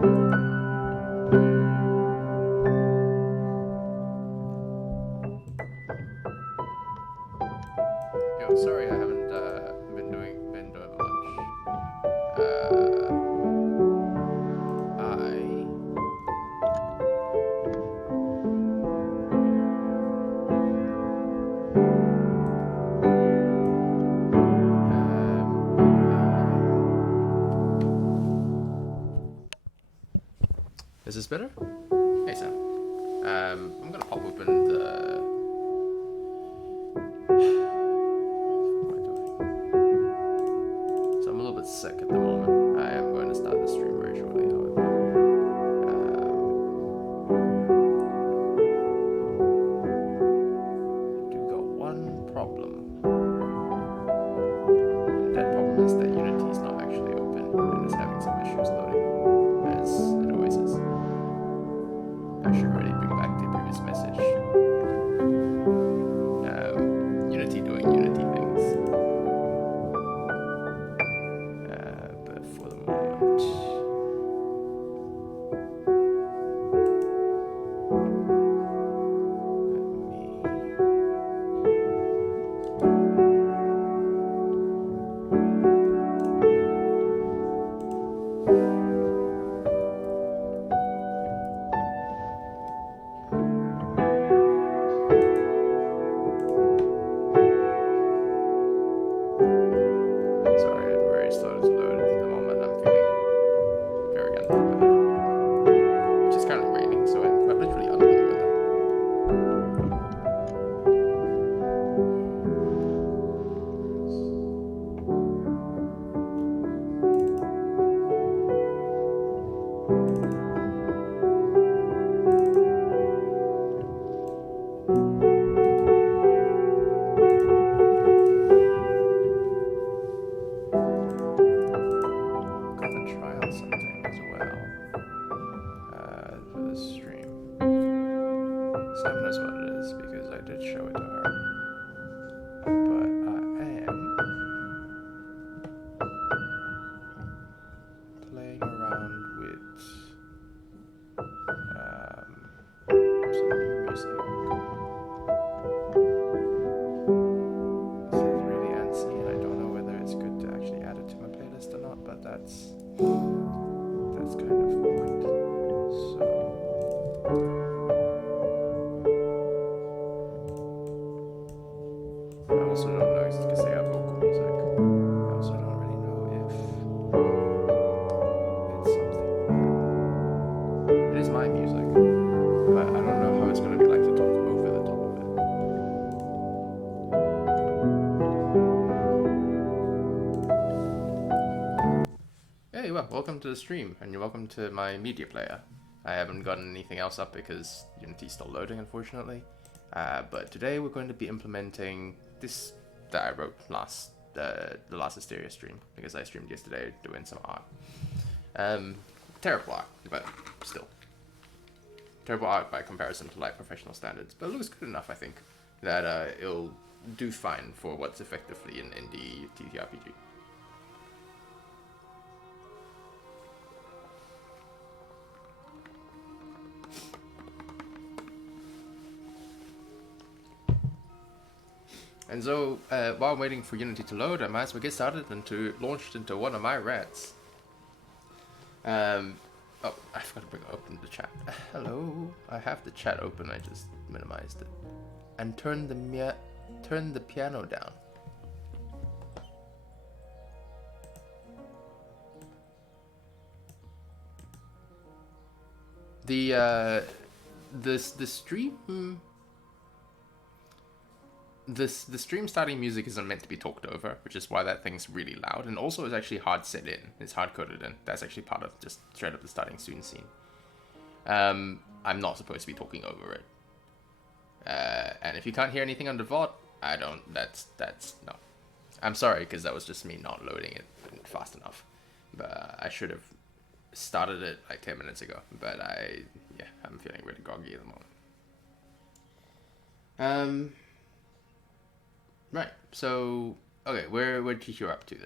Yo, sorry, I haven't been doing much. I Is this better? Hey Sam. I'm gonna pop open the. What am I doing? So I'm a little bit sick at the moment. I am going to start the stream very shortly, however. I do got one problem. And that problem is that Unity is not actually open and is having some issues loading, as it always is. I should really bring back the previous message. Unity doing Unity things. But for the moment, sorry, I'm very slow to load at the moment. I'm feeling very under the weather, which is currently raining, so I'm quite literally under the weather. Gonna try out something as well for this stream. Sam knows what it is because I did show it to her. But I am playing around with some new music. This is really antsy, and I don't know whether it's good to actually add it to my playlist or not, but that's kind of the point. So I also don't know because they have vocal music. I also don't really know if it's something that it is my music, but I don't know how it's going to be like to talk over the top of it. Hey, well, welcome to the stream, and you're welcome to my media player. I haven't gotten anything else up because Unity's still loading, unfortunately. But today we're going to be implementing this that I wrote the last Asteria stream, because I streamed yesterday doing some art. Terrible art, but still. Terrible art by comparison to like professional standards, but it looks good enough, I think, that it'll do fine for what's effectively an indie TTRPG. And so, while I'm waiting for Unity to load, I might as well get started and launched into one of my rants. Oh, I forgot to bring open the chat. Hello, I have the chat open. I just minimized it and turned the piano down. The stream. The stream starting music isn't meant to be talked over, which is why that thing's really loud, and also it's actually hard set in. It's hard coded in. That's actually part of just straight up the starting soon scene. I'm not supposed to be talking over it. And if you can't hear anything on the VOD, I don't. That's no. I'm sorry, because that was just me not loading it fast enough. But I should have started it like 10 minutes ago. But I'm feeling really groggy at the moment. Right, so, okay, where did you up to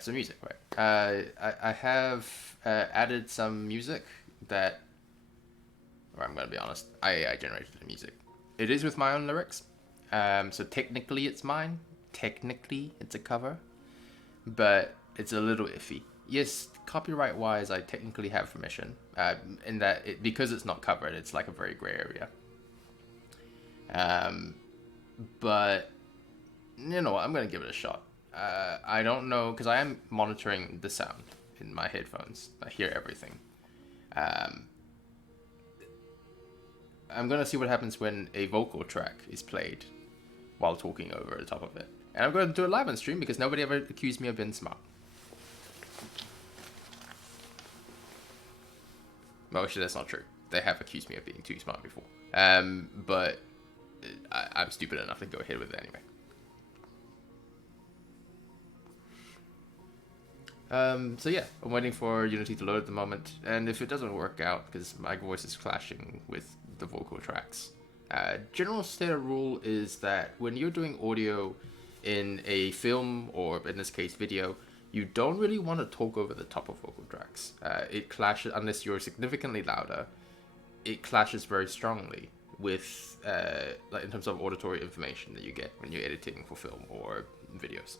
So music, right? I have added some music that, or I'm gonna be honest, I generated the music. It is with my own lyrics. So technically it's mine. Technically it's a cover, but it's a little iffy. Yes, copyright wise, I technically have permission. In that because it's not covered, it's like a very gray area. But you know what? I'm gonna give it a shot. I don't know because I am monitoring the sound in my headphones. I hear everything. Um, I'm gonna see what happens when a vocal track is played while talking over the top of it, and I'm gonna do it live on stream because nobody ever accused me of being smart. Well, actually, that's not true. They have accused me of being too smart before. But I'm stupid enough to go ahead with it anyway. So yeah, I'm waiting for Unity to load at the moment, and if it doesn't work out, because my voice is clashing with the vocal tracks, general standard rule is that when you're doing audio in a film, or in this case video, you don't really want to talk over the top of vocal tracks. It clashes, unless you're significantly louder, it clashes very strongly with, like in terms of auditory information that you get when you're editing for film or videos.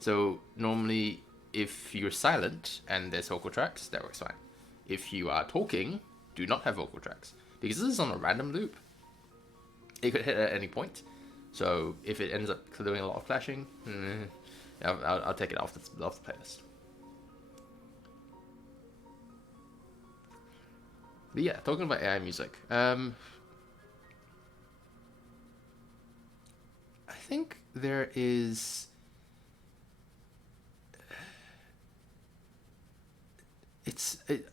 So normally, if you're silent and there's vocal tracks, that works fine. If you are talking, do not have vocal tracks. Because this is on a random loop, it could hit at any point. So if it ends up doing a lot of clashing, I'll take it off the playlist. But yeah, talking about AI music, I think there is...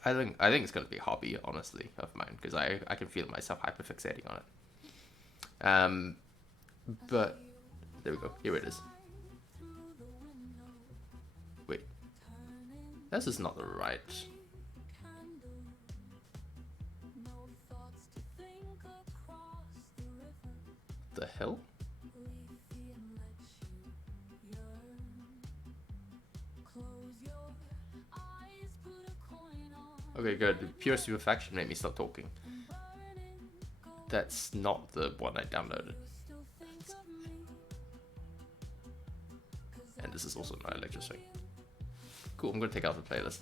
I think it's gonna be a hobby, honestly, of mine, because I can feel myself hyperfixating on it. But there we go. Here it is. Wait, this is not the right. The hell? Okay, good. Pure stupefaction made me stop talking. That's not the one I downloaded. And this is also not electro swing. Cool, I'm gonna take out the playlist.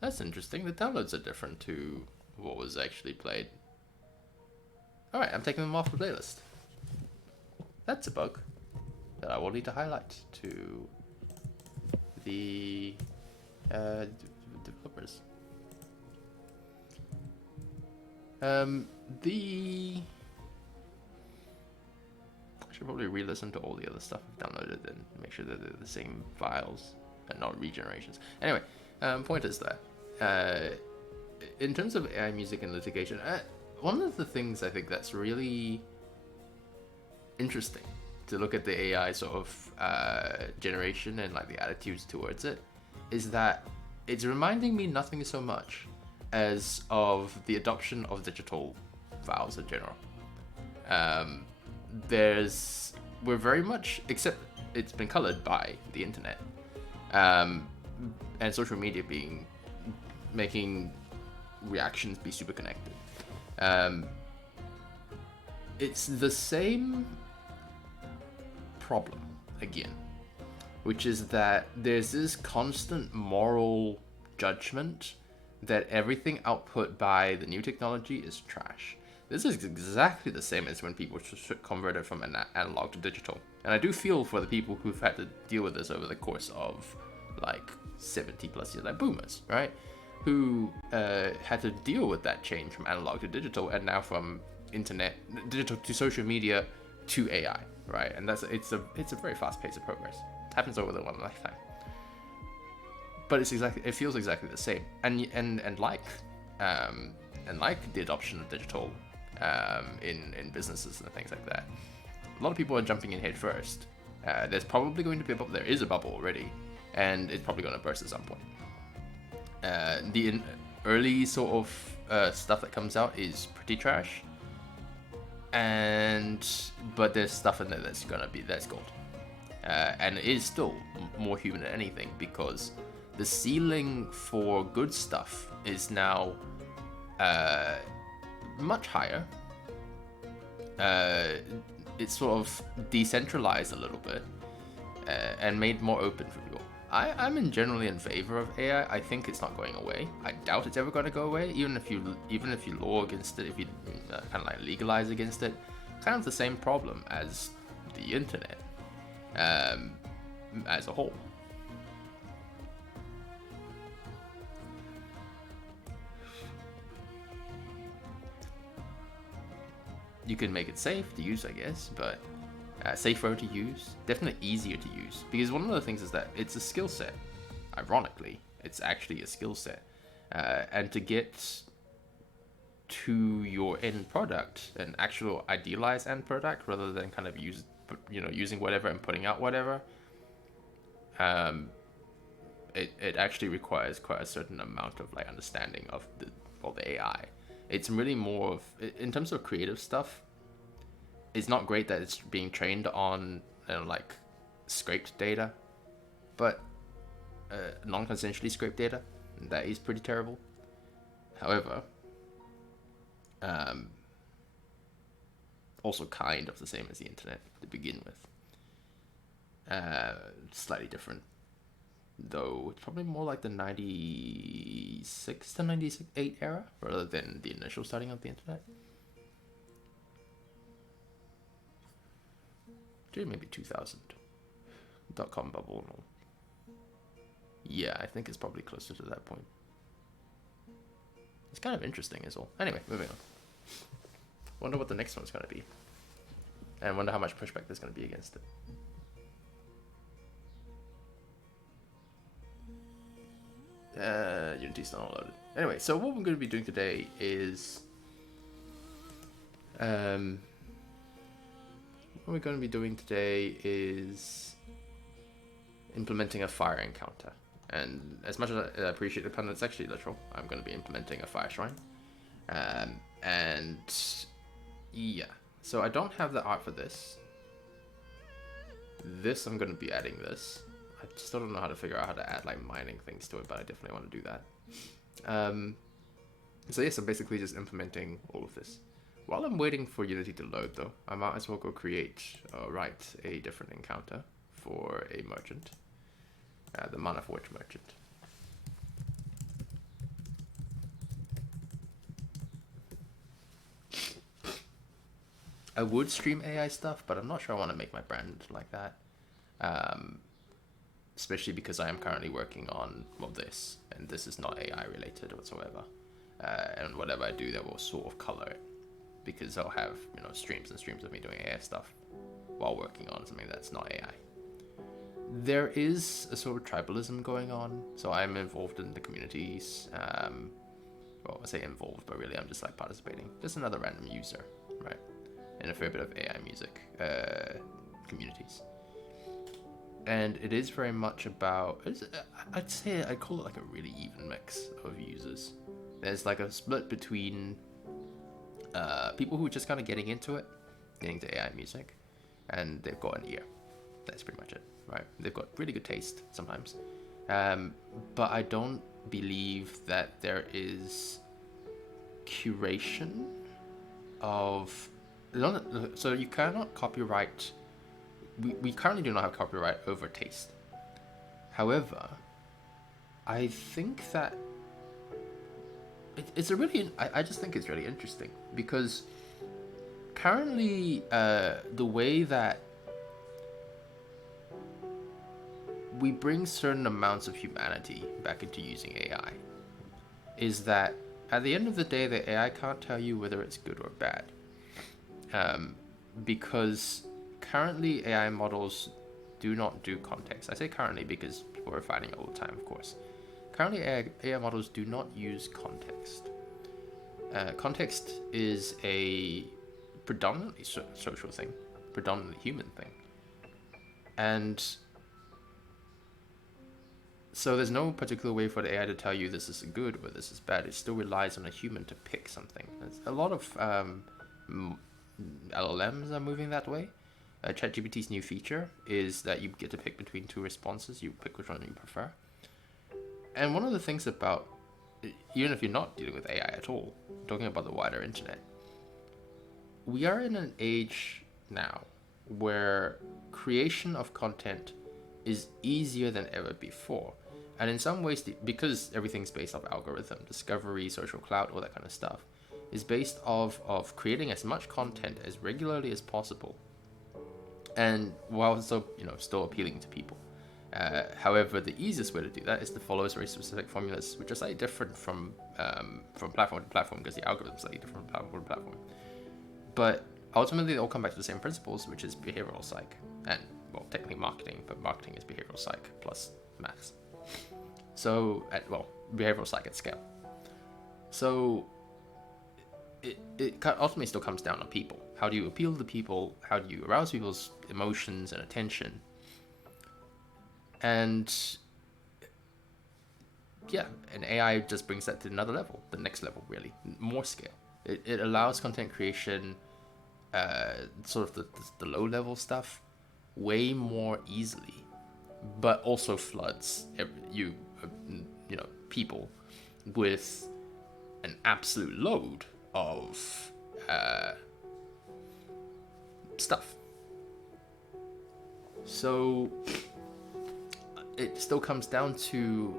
That's interesting. The downloads are different to what was actually played. Alright, I'm taking them off the playlist. That's a bug that I will need to highlight to the developers. I should probably re-listen to all the other stuff I've downloaded and make sure that they're the same files and not regenerations. Anyway, point is that in terms of AI music and litigation, one of the things I think that's really interesting to look at the AI sort of generation and like the attitudes towards it is that it's reminding me nothing so much as of the adoption of digital files in general. We're very much, except it's been colored by the internet and social media making reactions be super connected. It's the same problem again, which is that there's this constant moral judgment that everything output by the new technology is trash. This is exactly the same as when people converted from analog to digital. And I do feel for the people who've had to deal with this over the course of like 70 plus years, like boomers, right? Who had to deal with that change from analog to digital, and now from digital to social media to AI, right? And it's a very fast pace of progress. It happens over the one lifetime. but it feels exactly the same. And like the adoption of digital in businesses and things like that, a lot of people are jumping in head first. There's probably going to be there is a bubble already, and it's probably going to burst at some point. The early sort of stuff that comes out is pretty trash, but there's stuff in there that's gold, and it is still more human than anything, because the ceiling for good stuff is now much higher. It's sort of decentralized a little bit, and made more open for people. I'm generally in favor of AI. I think it's not going away. I doubt it's ever going to go away, even if you law against it, if you kind of like legalize against it. Kind of the same problem as the internet as a whole. You can make it safe to use, I guess, but safer to use, definitely easier to use. Because one of the things is that it's a skill set. Ironically, it's actually a skill set, and to get to your end product, an actual idealized end product, rather than kind of using whatever and putting out whatever. It actually requires quite a certain amount of like understanding of the AI. It's really more of, in terms of creative stuff, it's not great that it's being trained on like scraped data, but non-consensually scraped data, that is pretty terrible. However, also kind of the same as the internet to begin with. Slightly different, though. It's probably more like the 96 to 98 era rather than the initial starting of the internet. Maybe 2000. .com bubble. No. Yeah, I think it's probably closer to that point. It's kind of interesting as well. Anyway, moving on. Wonder what the next one's going to be. And wonder how much pushback there's going to be against it. Unity's not loaded. Anyway, so what we're going to be doing today is... what we're going to be doing today is implementing a fire encounter. And as much as I appreciate the pun, it's actually literal. I'm going to be implementing a fire shrine. And yeah, so I don't have the art for this. I'm going to be adding this. I still don't know how to figure out how to add like mining things to it, but I definitely want to do that. So yes, I'm basically just implementing all of this. While I'm waiting for Unity to load though, I might as well go write a different encounter for a merchant. The Mana Forge merchant. I would stream AI stuff, but I'm not sure I want to make my brand like that. Especially because I am currently working on this, and this is not AI related whatsoever. And whatever I do, that will sort of color it, because I'll have streams and streams of me doing AI stuff while working on something that's not AI. There is a sort of tribalism going on, so I'm involved in the communities. Well, I say involved, but really I'm just like participating, just another random user, right? In a fair bit of AI music communities. And it is very much about, I'd call it like a really even mix of users. There's like a split between people who are just kind of getting into AI music, and they've got an ear. That's pretty much it, right? They've got really good taste sometimes. But I don't believe that there is curation of... So you cannot copyright... We currently do not have copyright over taste. However, I think that it's a really... I just think it's really interesting, because currently the way that we bring certain amounts of humanity back into using AI is that at the end of the day, the AI can't tell you whether it's good or bad. Because currently AI models do not do context. I say currently because people are finding it all the time, of course. Currently, AI models do not use context. Context is a predominantly social thing, predominantly human thing. And so there's no particular way for the AI to tell you this is good or this is bad. It still relies on a human to pick something. There's a lot of LLMs are moving that way. ChatGPT's new feature is that you get to pick between two responses. You pick which one you prefer. And one of the things about, even if you're not dealing with AI at all, talking about the wider internet, we are in an age now where creation of content is easier than ever before. And in some ways, because everything's based off algorithm, discovery, social cloud, all that kind of stuff, is based off of creating as much content as regularly as possible, and while still, still appealing to people. However, the easiest way to do that is to follow very specific formulas, which are slightly different from platform to platform, because the algorithm is slightly different from platform to platform. But ultimately, they all come back to the same principles, which is behavioral psych, and well, technically marketing, but marketing is behavioral psych plus maths. So, behavioral psych at scale. So, it ultimately still comes down to people. How do you appeal to people? How do you arouse people's emotions and attention? And yeah, and AI just brings that to another level, the next level, really, more scale. It allows content creation, sort of the low level stuff, way more easily, but also floods people with an absolute load of stuff. So it still comes down to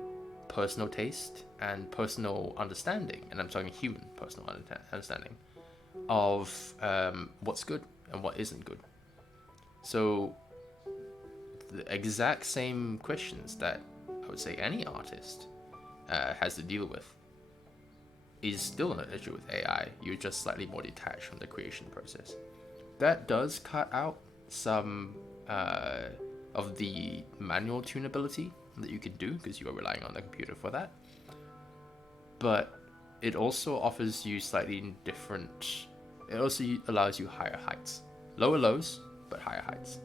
personal taste and personal understanding, and I'm talking human personal understanding of what's good and what isn't good. So the exact same questions that I would say any artist has to deal with is still an issue with AI. You're just slightly more detached from the creation process. That does cut out some of the manual tunability that you can do, because you are relying on the computer for that. But it also offers you slightly different. It also allows you higher heights, lower lows, but higher heights.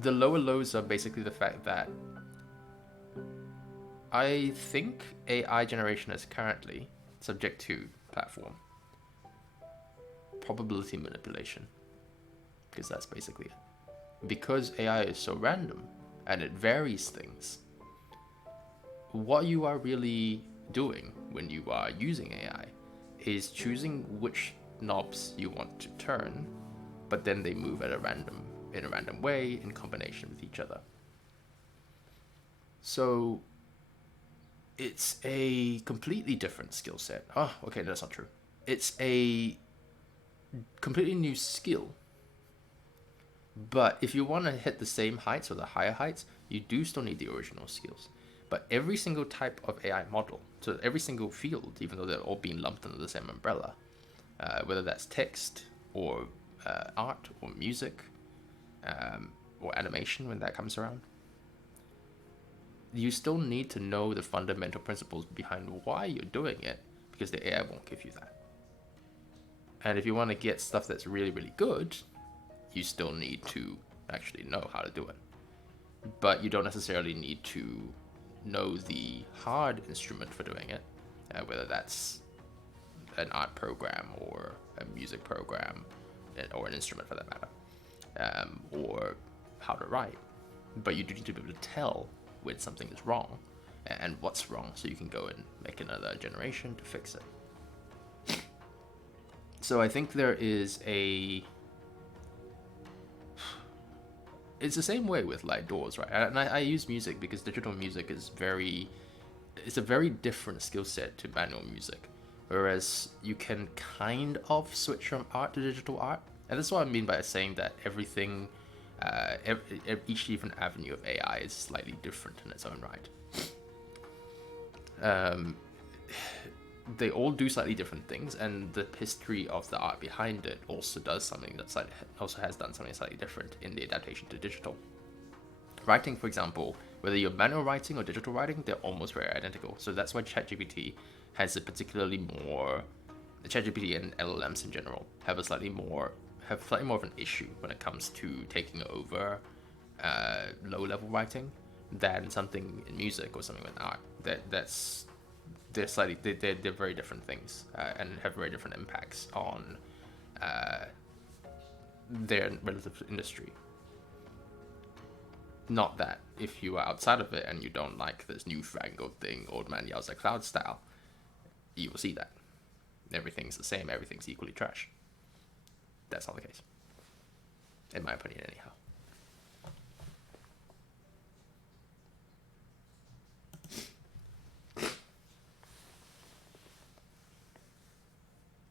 The lower lows are basically the fact that I think AI generation is currently subject to platform probability manipulation, because that's basically it. Because AI is so random and it varies things, what you are really doing when you are using AI is choosing which knobs you want to turn, but then they move in a random way in combination with each other. So it's a completely different skill set. Oh, okay, that's not true. It's a completely new skill. But if you want to hit the same heights or the higher heights, you do still need the original skills. But every single type of AI model, so every single field, even though they're all being lumped under the same umbrella, whether that's text or art or music or animation when that comes around, you still need to know the fundamental principles behind why you're doing it, because the AI won't give you that. And if you want to get stuff that's really, really good, you still need to actually know how to do it. But you don't necessarily need to know the hard instrument for doing it, whether that's an art program or a music program, or an instrument for that matter, or how to write. But you do need to be able to tell when something is wrong and what's wrong, so you can go and make another generation to fix it. So I think there is it's the same way with like doors, right? And I use music because digital music is it's a very different skill set to manual music, whereas you can kind of switch from art to digital art. And that's what I mean by saying that everything, each different avenue of AI is slightly different in its own right. They all do slightly different things, and the history of the art behind it also has done something slightly different in the adaptation to digital. Writing, for example, Whether you're manual writing or digital writing, they're almost very identical. So that's why ChatGPT has a particularly more, ChatGPT and LLMs in general have slightly more of an issue when it comes to taking over low-level writing than something in music or something like art. They're very different things and have very different impacts on their relative industry. Not that if you are outside of it and you don't like this newfangled thing, old man yells at cloud style, you will see that everything's the same, everything's equally trash. That's not the case, in my opinion, anyhow.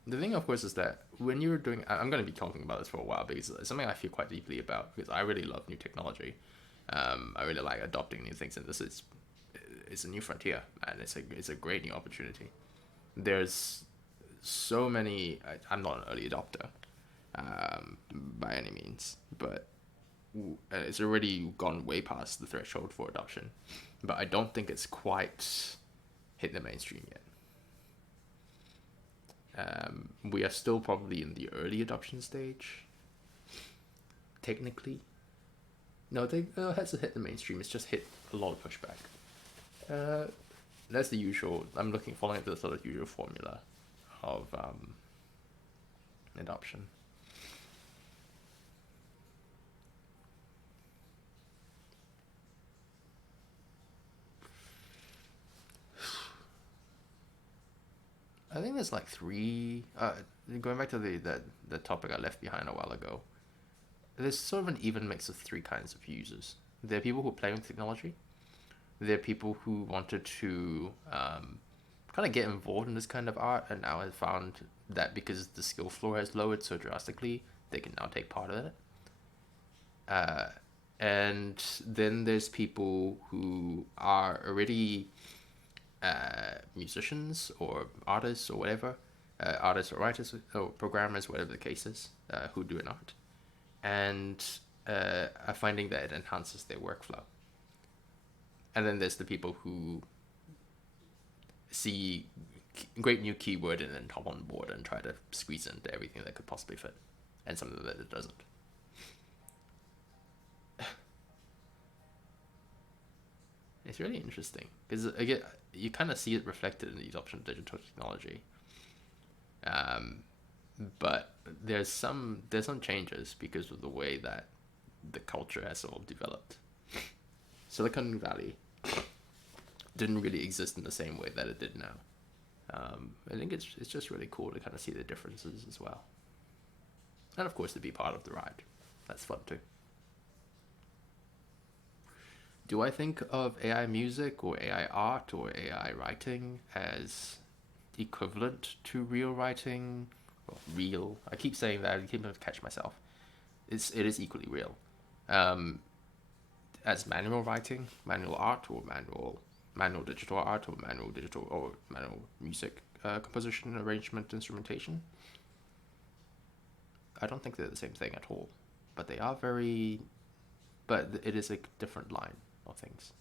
The thing, of course, is that when you're doing, I'm going to be talking about this for a while because it's something I feel quite deeply about because I really love new technology. I really like adopting new things, and this is it's a new frontier, and it's a great new opportunity. There's so many. I'm not an early adopter, by any means, but it's already gone way past the threshold for adoption. But I don't think it's quite hit the mainstream yet. We are still probably in the early adoption stage. Technically, no, it hasn't hit the mainstream. It's just hit a lot of pushback. That's the usual. I'm following the sort of usual formula of adoption. I think there's like three. Going back to the topic I left behind a while ago, there's sort of an even mix of three kinds of users. There are people who play with technology. There are people who wanted to kind of get involved in this kind of art, and now have found that because the skill floor has lowered so drastically, they can now take part of it. And then there's people who are already musicians or artists or whatever, artists or writers or programmers, whatever the case is, who do an art, and are finding that it enhances their workflow. And then there's the people who see great new keyword and then hop on board and try to squeeze into everything that could possibly fit, and something that it doesn't. It's really interesting because again, you kind of see it reflected in the adoption of digital technology. But there's some changes because of the way that the culture has all developed. Silicon Valley didn't really exist in the same way that it did now. I think it's just really cool to kind of see the differences as well, and of course to be part of the ride. That's fun too. Do I think of AI music or AI art or AI writing as equivalent to real writing? Well, real. I keep saying that. I keep trying to catch myself. It is equally real. As manual writing, manual art, or manual digital art, or manual music composition, arrangement, instrumentation. I don't think they're the same thing at all, but they are very. But it is a different line of things.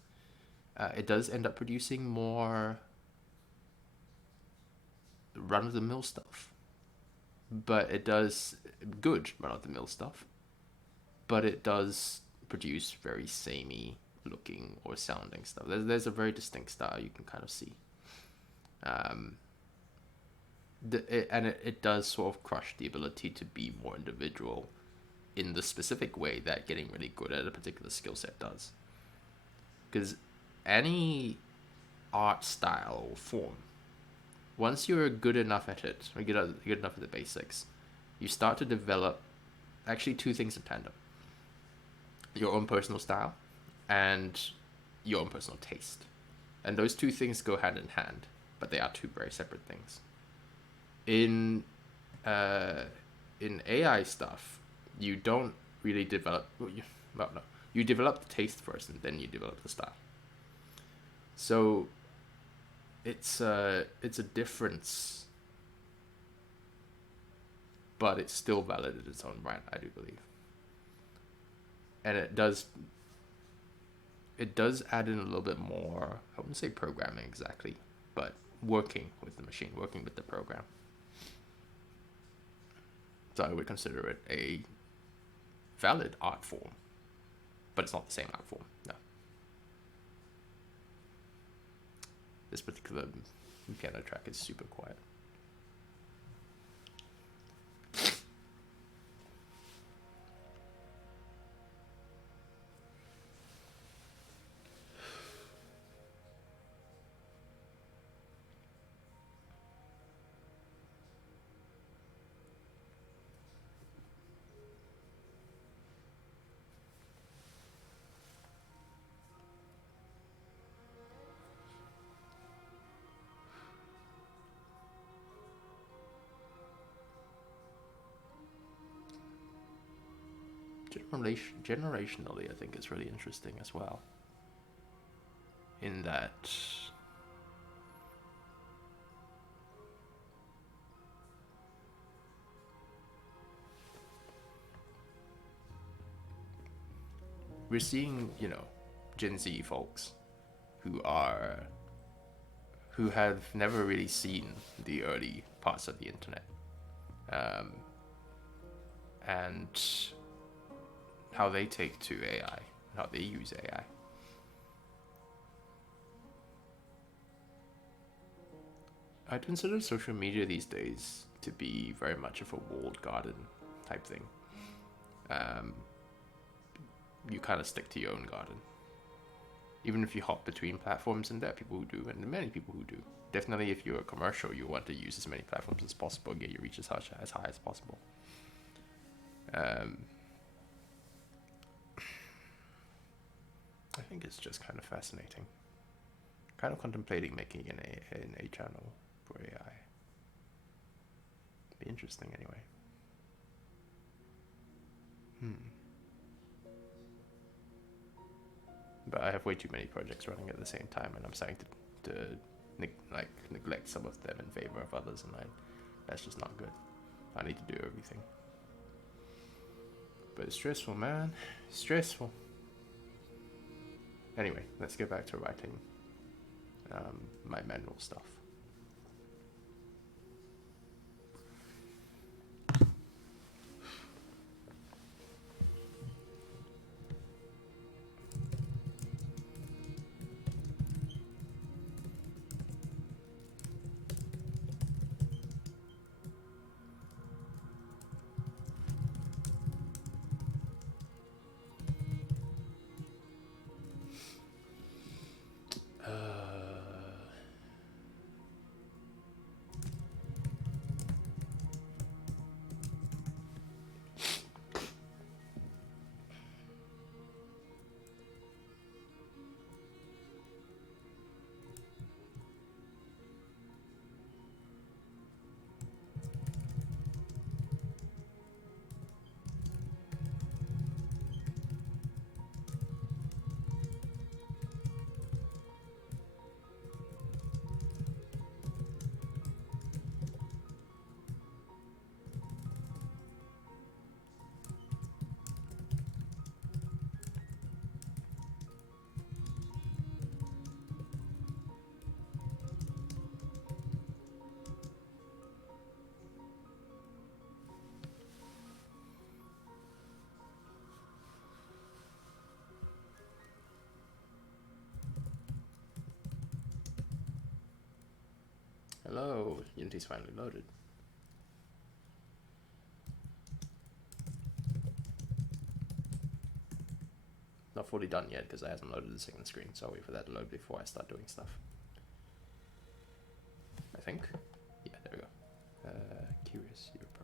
It does end up producing more run-of-the-mill stuff, but it does good run-of-the-mill stuff, but it does produce very samey looking or sounding stuff. There's a very distinct style you can kind of see. It does sort of crush the ability to be more individual in the specific way that getting really good at a particular skill set does. Because any art style or form, once you're good enough at it, or good enough at the basics, you start to develop actually two things in tandem: your own personal style and your own personal taste. And those two things go hand in hand, but they are two very separate things. In AI stuff, you don't really develop. No, you develop the taste first, and then you develop the style. So it's a difference, but it's still valid in its own right, I do believe. And it does. it does add in a little bit more, I wouldn't say programming exactly, but working with the machine, working with the program. So I would consider it a valid art form, but it's not the same art form, no. This particular piano track is super quiet. Generationally, I think it's really interesting as well. In that we're seeing, Gen Z folks who have never really seen the early parts of the internet, and how they take to AI, how they use AI. I'd consider social media these days to be very much of a walled garden type thing. You kind of stick to your own garden. Even if you hop between platforms, and there are people who do, and many people who do. Definitely, if you're a commercial, you want to use as many platforms as possible, get your reach as high as possible. I think it's just kind of fascinating. Kind of contemplating making an A channel for AI. Be interesting anyway. But I have way too many projects running at the same time, and I'm starting to neglect some of them in favor of others, and that's just not good. I need to do everything. But it's stressful, man. It's stressful. Anyway, let's get back to writing my manual stuff. Hello, Unity's finally loaded. Not fully done yet because I haven't loaded the second screen, so I'll wait for that to load before I start doing stuff. I think. Yeah, there we go. Curious, your approach.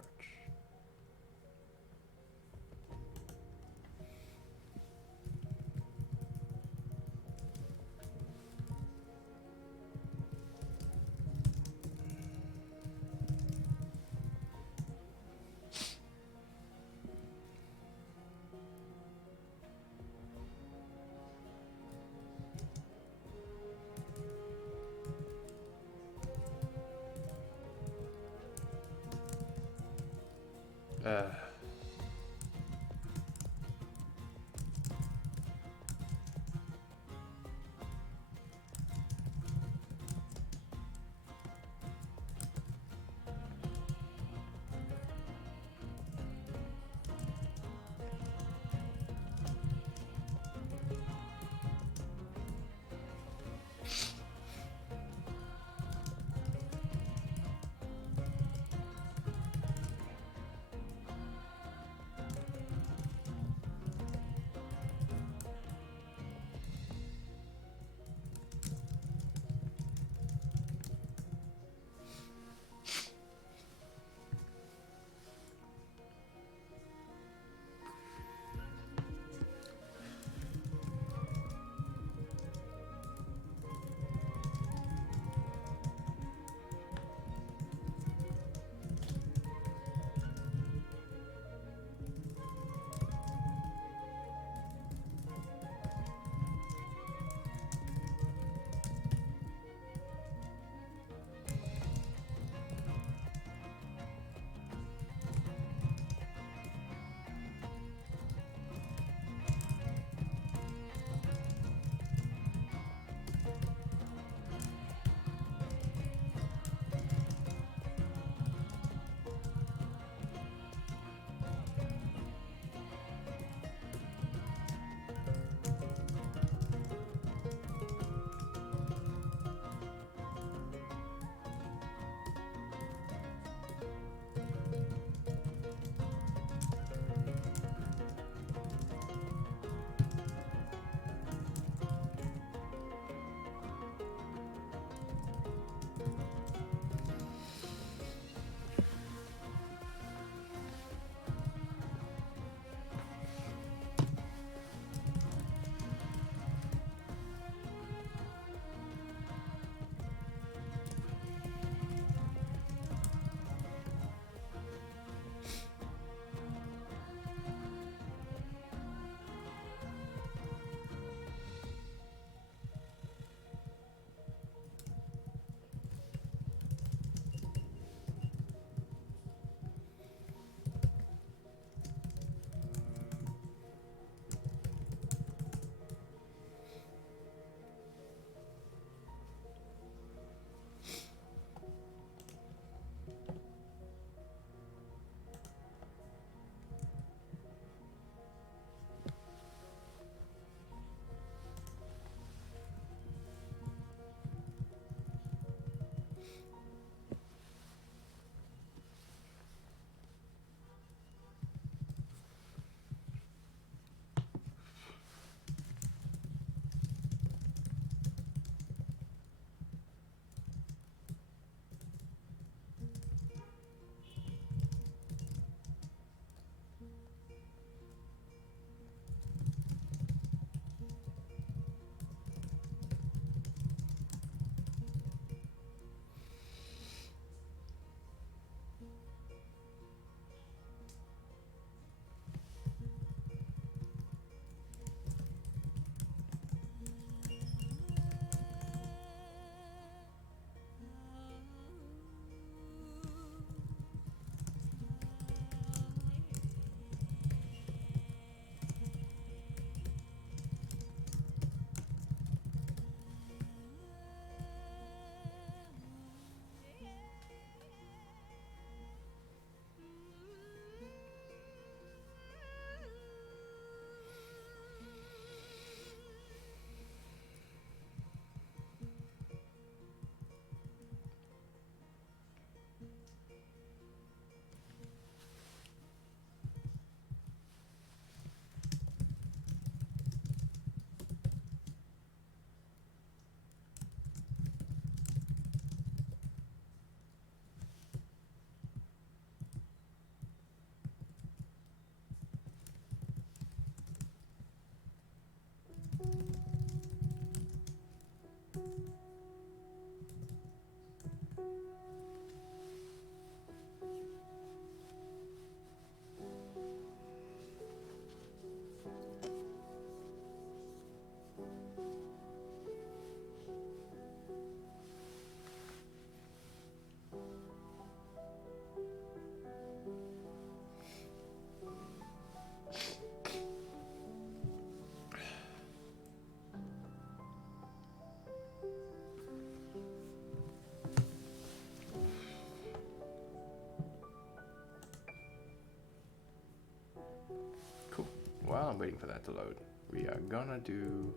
I'm waiting for that to load, we are gonna do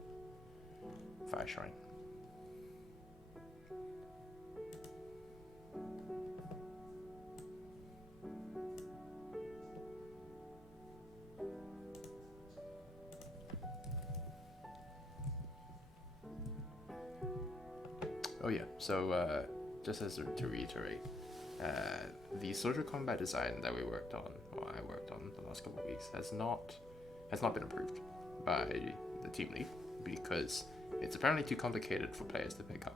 Fire Shrine. Oh yeah, so just as to reiterate, the social combat design that we worked on, or I worked on the last couple of weeks, has not been approved by the team lead because it's apparently too complicated for players to pick up.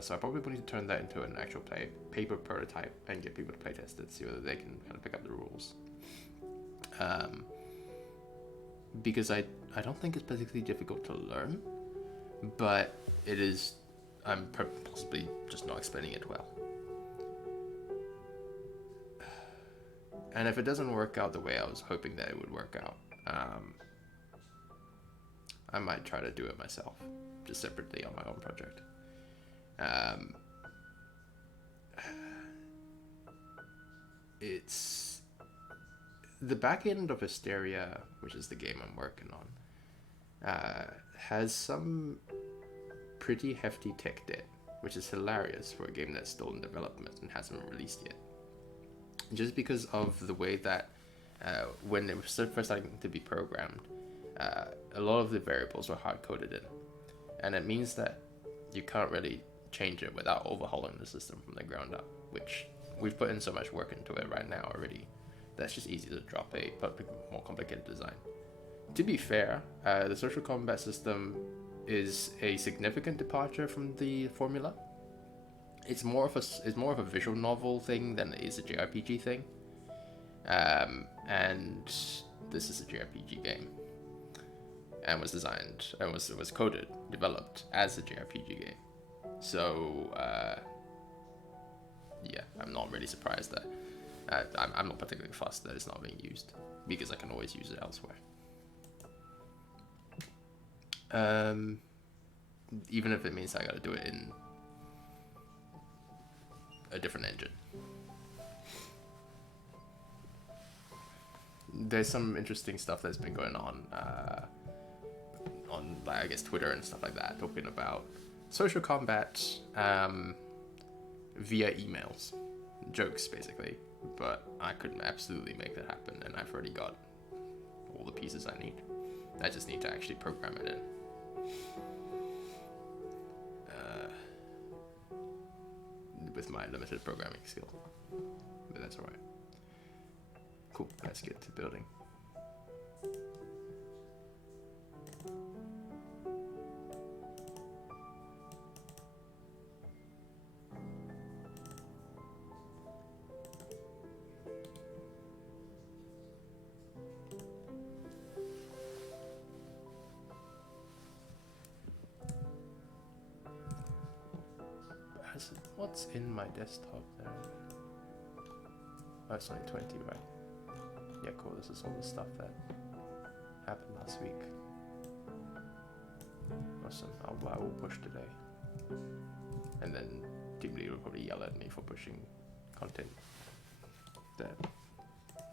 So I probably need to turn that into an actual paper prototype and get people to play test it, see whether they can kind of pick up the rules. Because I don't think it's particularly difficult to learn, but it is. I'm possibly just not explaining it well. And if it doesn't work out the way I was hoping that it would work out, I might try to do it myself, just separately on my own project. It's the back end of Asteria, which is the game I'm working on, has some pretty hefty tech debt, which is hilarious for a game that's still in development and hasn't been released yet. Just because of the way that when it was first starting to be programmed, a lot of the variables were hard-coded in. And it means that you can't really change it without overhauling the system from the ground up, which we've put in so much work into it right now already. That's just easy to drop a more complicated design. To be fair, the social combat system is a significant departure from the formula. It's more of a visual novel thing than it is a JRPG thing. And this is a JRPG game, and was designed and was coded, developed as a JRPG game. So yeah, I'm not really surprised that I'm not particularly fussed that it's not being used, because I can always use it elsewhere. Even if it means I gotta do it in a different engine. There's some interesting stuff that's been going on I guess Twitter and stuff like that, talking about social combat via emails, jokes basically. But I could absolutely make that happen, and I've already got all the pieces I need. I just need to actually program it in. With my limited programming skill, but that's alright. Cool, let's get to building. What's in my desktop there? Oh, it's only 20, right? Yeah, cool. This is all the stuff that happened last week. Awesome. I will push today. And then Team Lead will probably yell at me for pushing content that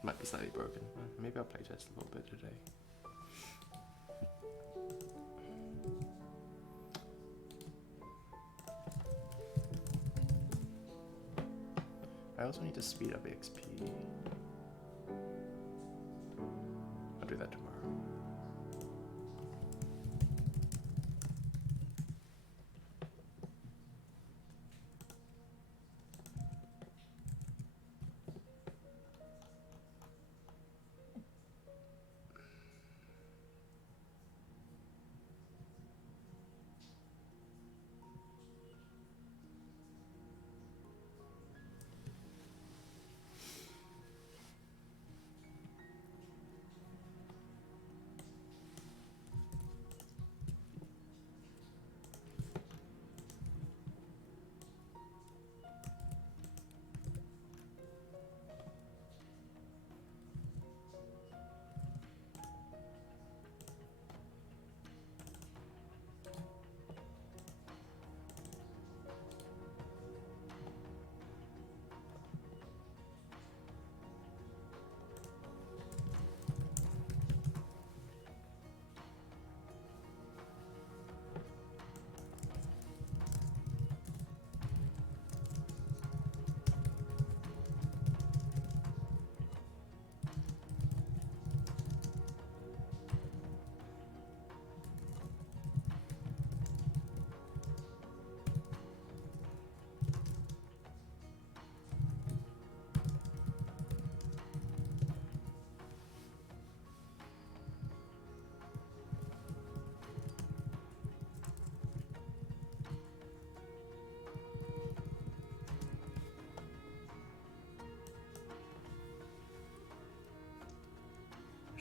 might be slightly broken. Maybe I'll playtest a little bit today. I also need to speed up XP. I'll do that tomorrow.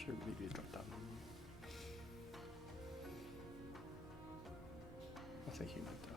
Should really be a drop down. What's a human though?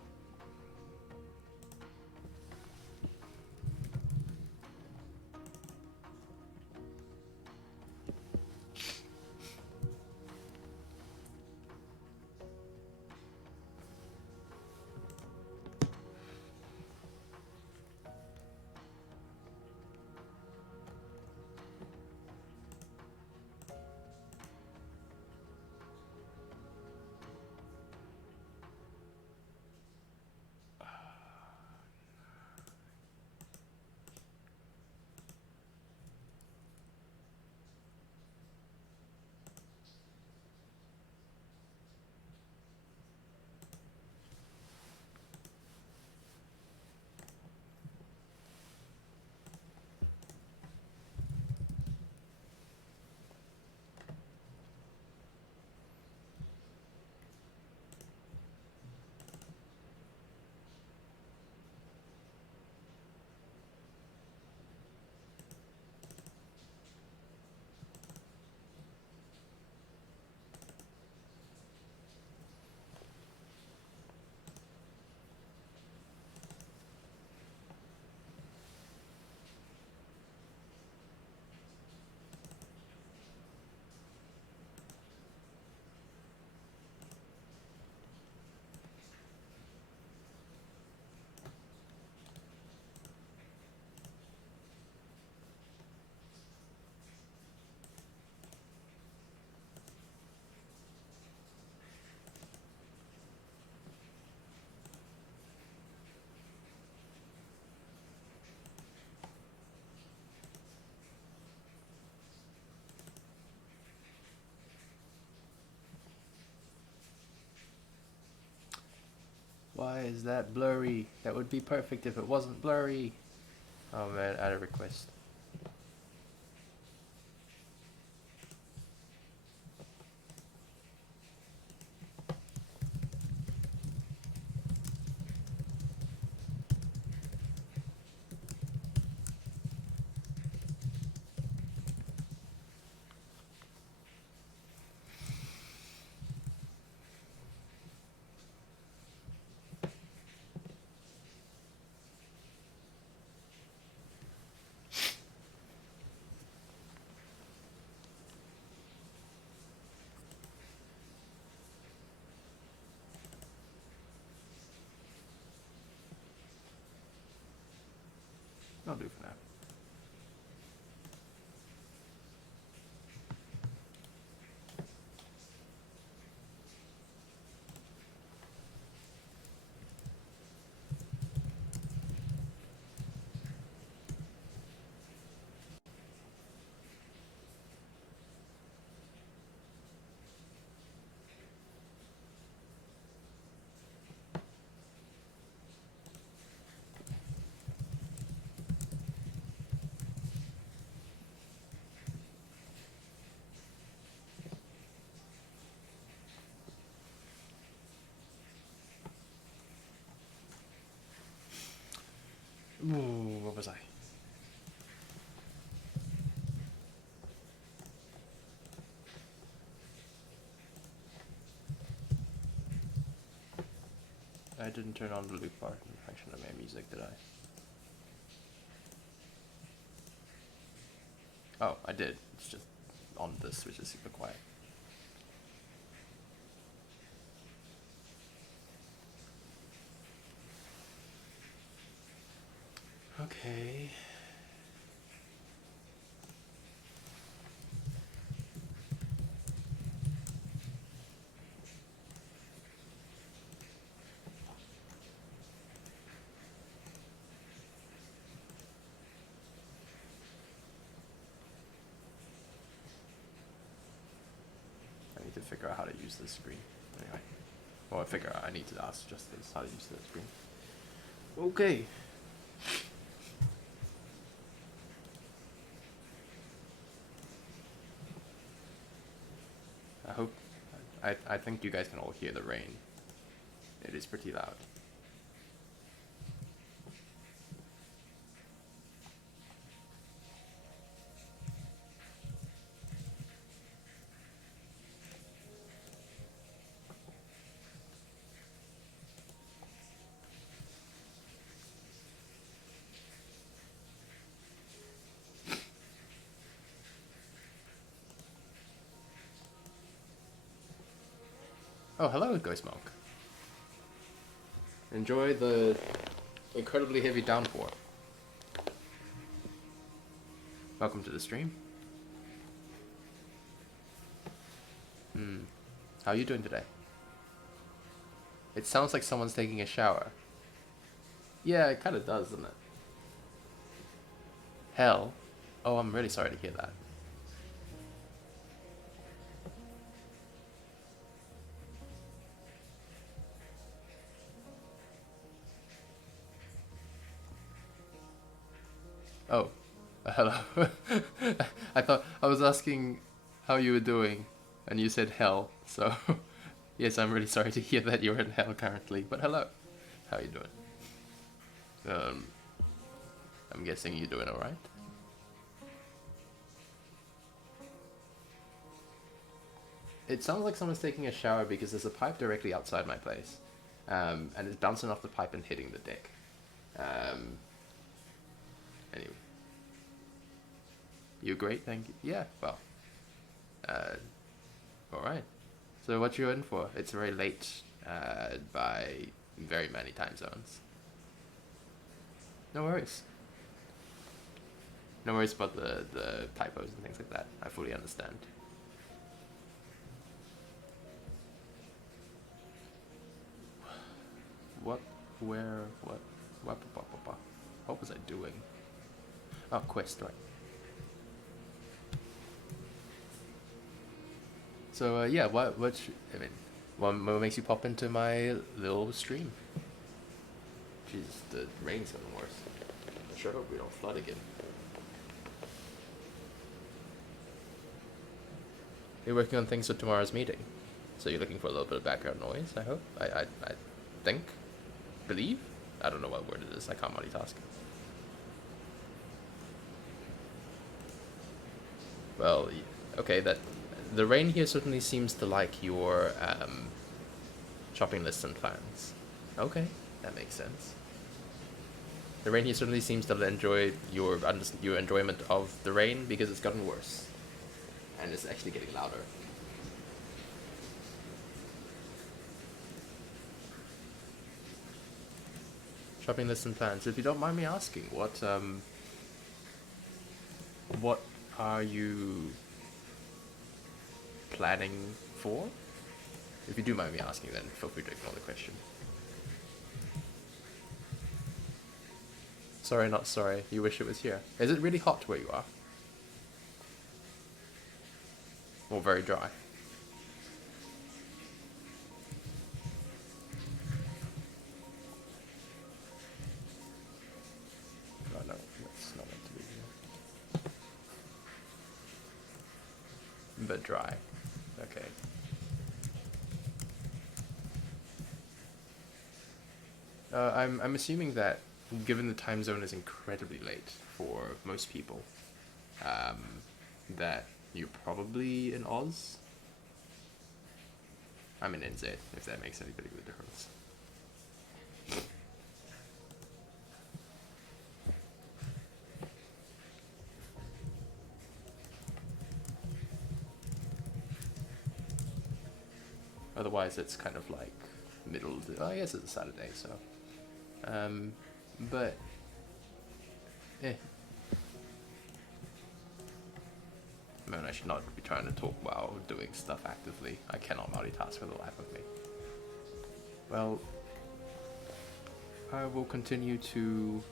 Why is that blurry? That would be perfect if it wasn't blurry. Oh man, add a request. I'll do for now. Ooh, what was I? I didn't turn on the loop bar function of my music, did I? Oh, I did. It's just on this, which is super quiet. Okay. I need to figure out how to use this screen. Anyway. Well, I figure out I need to ask just this, how to use the screen. Okay. I hope... I think you guys can all hear the rain. It is pretty loud. Oh, hello, Ghost Monk. Enjoy the incredibly heavy downpour. Welcome to the stream. How are you doing today? It sounds like someone's taking a shower. Yeah, it kind of does, doesn't it? Hell. Oh, I'm really sorry to hear that. Oh, hello. I thought I was asking how you were doing, and you said hell. So, yes, I'm really sorry to hear that you're in hell currently. But hello, how are you doing? I'm guessing you're doing all right. It sounds like someone's taking a shower because there's a pipe directly outside my place, and it's bouncing off the pipe and hitting the deck. Anyway. You're great, thank you. Yeah, well. Alright. So what you in for? It's very late by very many time zones. No worries. No worries about the typos and things like that. I fully understand. What? Where? What? What was I doing? Oh, quest, right. So, yeah, what makes you pop into my little stream? Jesus, the rain's getting worse. I sure hope we don't flood again. You're working on things for tomorrow's meeting. So you're looking for a little bit of background noise, I hope? I think? Believe? I don't know what word it is, I can't multitask. Well, okay, the rain here certainly seems to like your shopping lists and plans. Okay, that makes sense. The rain here certainly seems to enjoy your enjoyment of the rain because it's gotten worse. And it's actually getting louder. Shopping lists and plans. If you don't mind me asking, what are you planning for? If you do mind me asking, then feel free to ignore the question. Sorry, not sorry. You wish it was here. Is it really hot where you are? Or very dry? Oh no, that's not meant to be here. But dry. Okay. I'm assuming that, given the time zone is incredibly late for most people, that you're probably in Oz? I'm in NZ, if that makes any bit of a difference. Otherwise, it's kind of like middle of the... I guess it's a Saturday, so... but... Man, I should not be trying to talk while doing stuff actively. I cannot multitask for the life of me. Well... I will continue to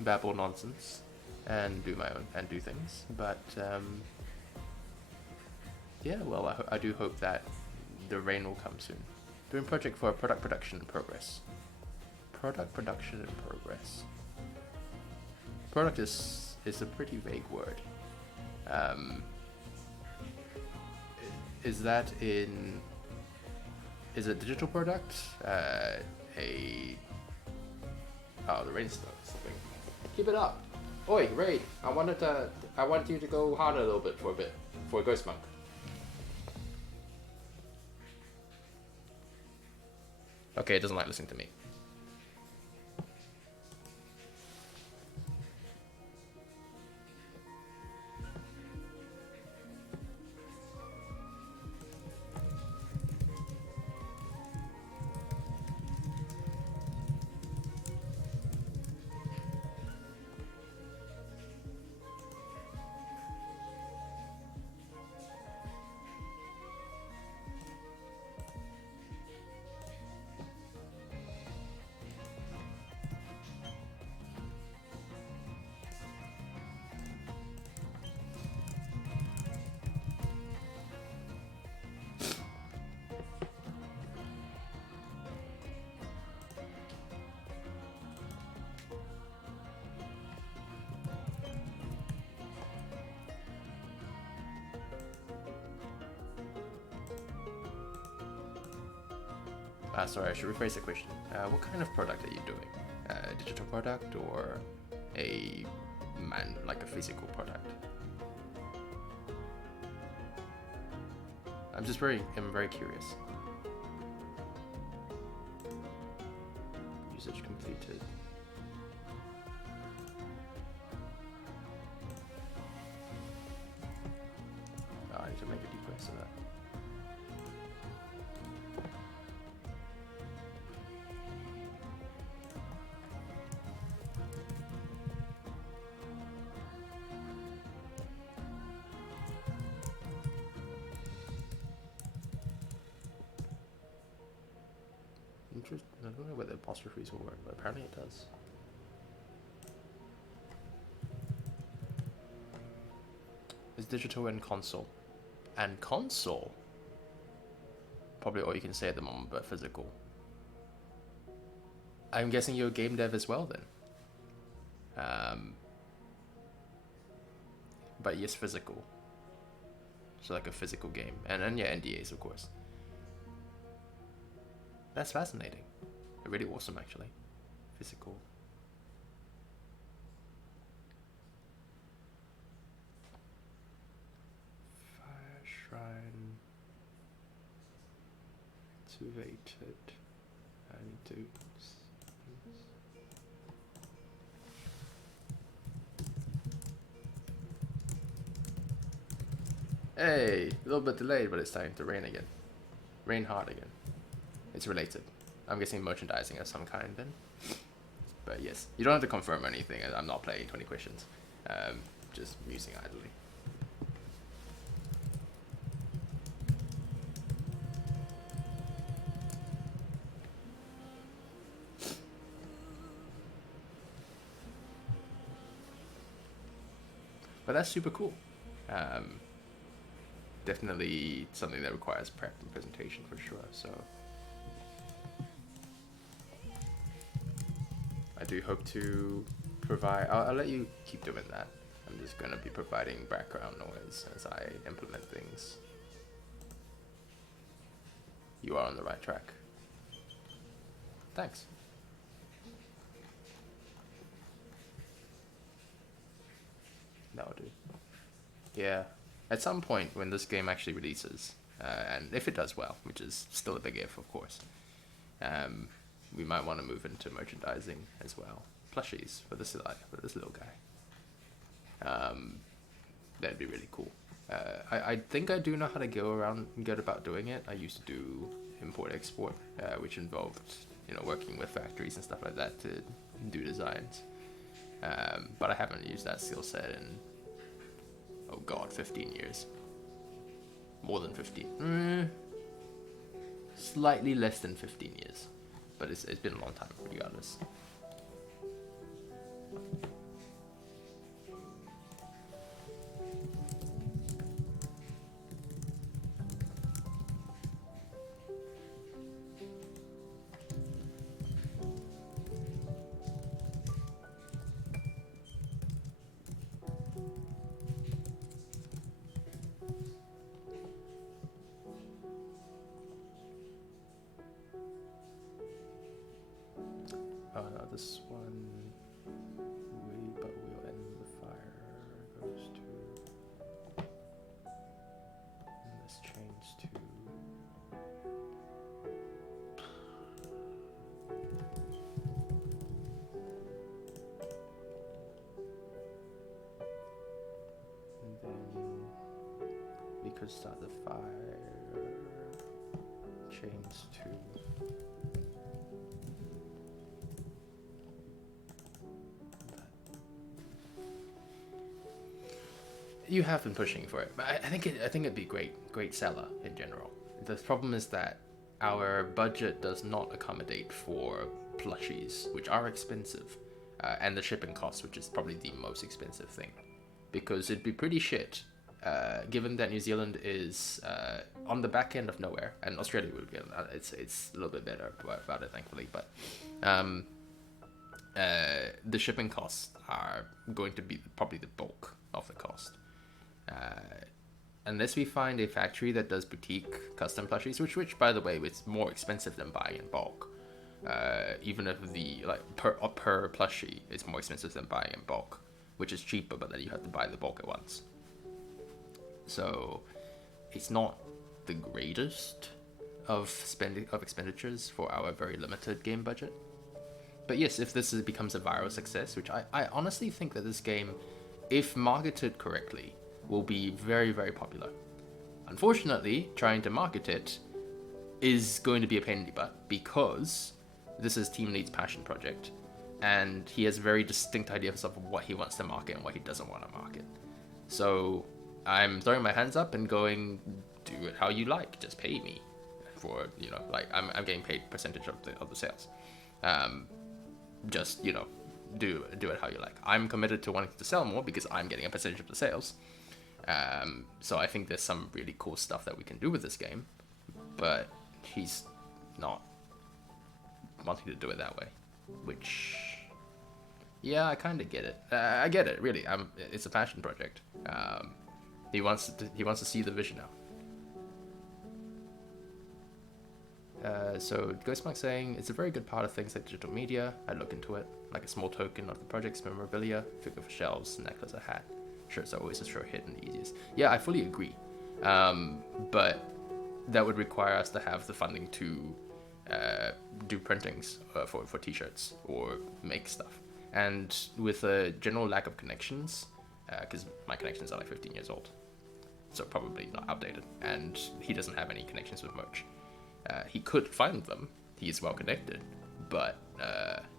babble nonsense and do my own... and do things, but... yeah, well, I do hope that the rain will come soon. Doing project for product production in progress. Product production in progress. Product is a pretty vague word. Is that in... Is it digital product? Oh, the rain's stopping. Keep it up. Oi, Raid. I want you to go harder a little bit for Ghost Monk. Okay, it doesn't like listening to me. Sorry, I should rephrase the question. What kind of product are you doing? A digital product or a physical product? I'm very curious. Usage completed. Oh, I need to make a deep of that. I don't know whether apostrophes will work, but apparently it does. It's digital and console. And console? Probably all you can say at the moment, but physical. I'm guessing you're a game dev as well then. But yes, physical. So like a physical game. And yeah, NDAs of course. That's fascinating. Really awesome, actually. Physical. Fire shrine. Activated. I need to. Hey, a little bit delayed, but it's starting to rain again. Rain hard again. It's related. I'm guessing merchandising of some kind then. But yes, you don't have to confirm anything. I'm not playing 20 questions. Just musing idly. But that's super cool. Definitely something that requires prep and presentation for sure. So I do hope to provide. I'll let you keep doing that. I'm just gonna be providing background noise as I implement things. You are on the right track. Thanks. That'll do. Yeah. At some point when this game actually releases, and if it does well, which is still a big if, of course, we might want to move into merchandising as well. Plushies for this little guy. That'd be really cool. I think I do know how to go around and get about doing it. I used to do import-export, which involved working with factories and stuff like that to do designs. But I haven't used that skill set in, oh god, 15 years. More than 15. Slightly less than 15 years. But it's been a long time regardless. Oh no, this one, but we'll end the fire goes to, and this change to, and then we could start the fire, change to, you have been pushing for it, but I think it'd be great seller in general. The problem is that our budget does not accommodate for plushies, which are expensive, and the shipping costs, which is probably the most expensive thing, because it'd be pretty shit, given that New Zealand is on the back end of nowhere, and Australia would be. It's a little bit better about it, thankfully, but the shipping costs are going to be probably the bulk of the cost. unless we find a factory that does boutique custom plushies, which by the way, is more expensive than buying in bulk. Even if the per plushie is more expensive than buying in bulk, which is cheaper, but then you have to buy the bulk at once. So it's not the greatest of expenditures for our very limited game budget. But yes, if this becomes a viral success, which I honestly think that this game, if marketed correctly, will be very, very popular. Unfortunately, trying to market it is going to be a pain in the butt because this is Team Lead's passion project, and he has very distinct ideas of what he wants to market and what he doesn't want to market. So I'm throwing my hands up and going, do it how you like, just pay me for, I'm getting paid percentage of the sales. Just, do it how you like. I'm committed to wanting to sell more because I'm getting a percentage of the sales. So I think there's some really cool stuff that we can do with this game, but he's not wanting to do it that way, which, yeah, I kind of get it. I get it, really. It's a passion project. He wants to see the vision now. So Ghostmark saying, it's a very good part of things like digital media. I'd look into it, like a small token of the project's memorabilia, figure for shelves, necklace, a hat. Shirts are always a sure hit and the easiest. Yeah, I fully agree. But that would require us to have the funding to do printings for t-shirts or make stuff. And with a general lack of connections, because my connections are like 15 years old, so probably not outdated, and he doesn't have any connections with merch. He could find them. He is well connected, but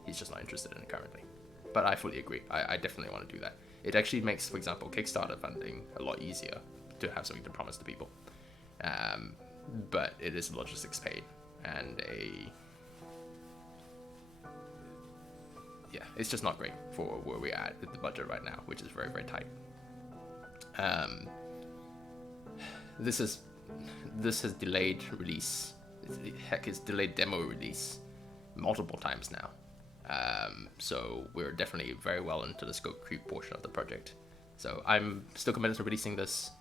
he's just not interested in it currently. But I fully agree. I definitely want to do that. It actually makes, for example, Kickstarter funding a lot easier to have something to promise to people. But it is a logistics pain and it's just not great for where we're at with the budget right now, which is very, very tight. This has delayed release. Heck, it's delayed demo release multiple times now. So we're definitely very well into the scope creep portion of the project. So I'm still committed to releasing this.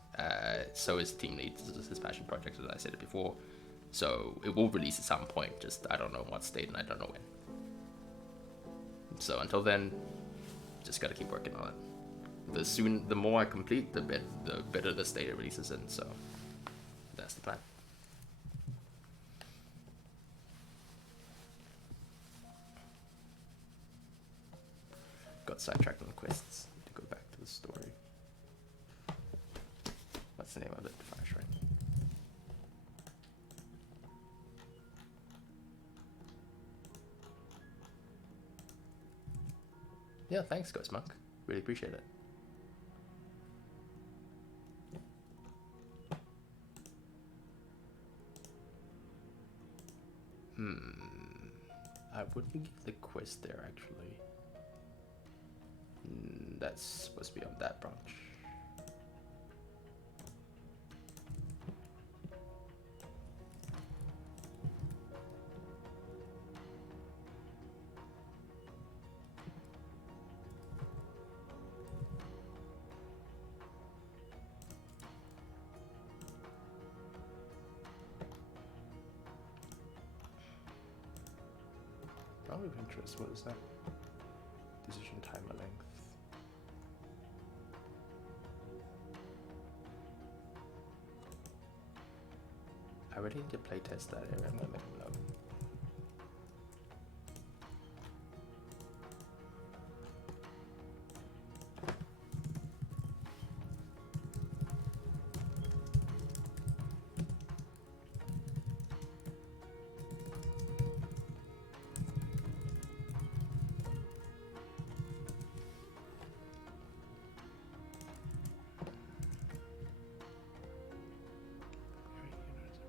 So is Team Lead. This is his passion project, as I said it before. So it will release at some point. Just I don't know what state and I don't know when. So until then, just gotta keep working on it. The more I complete, the better the state it releases in. So that's the plan. Got sidetracked on quests. Need to go back to the story. What's the name of it? Fire Shrine. Yeah, thanks, Ghost Monk. Really appreciate it. I wouldn't give the quest there, actually. That's supposed to be on that branch. Value of interest, what is that? Decision timer length. I really need to playtest that area. I'm gonna make a note.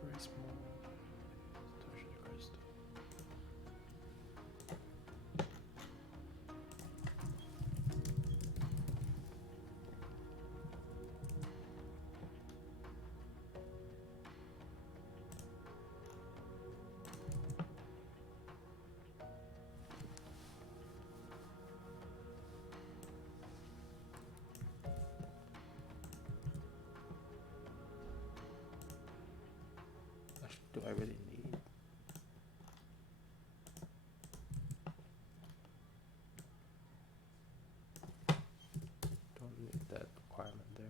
Very small. do I really need? Don't need that requirement there.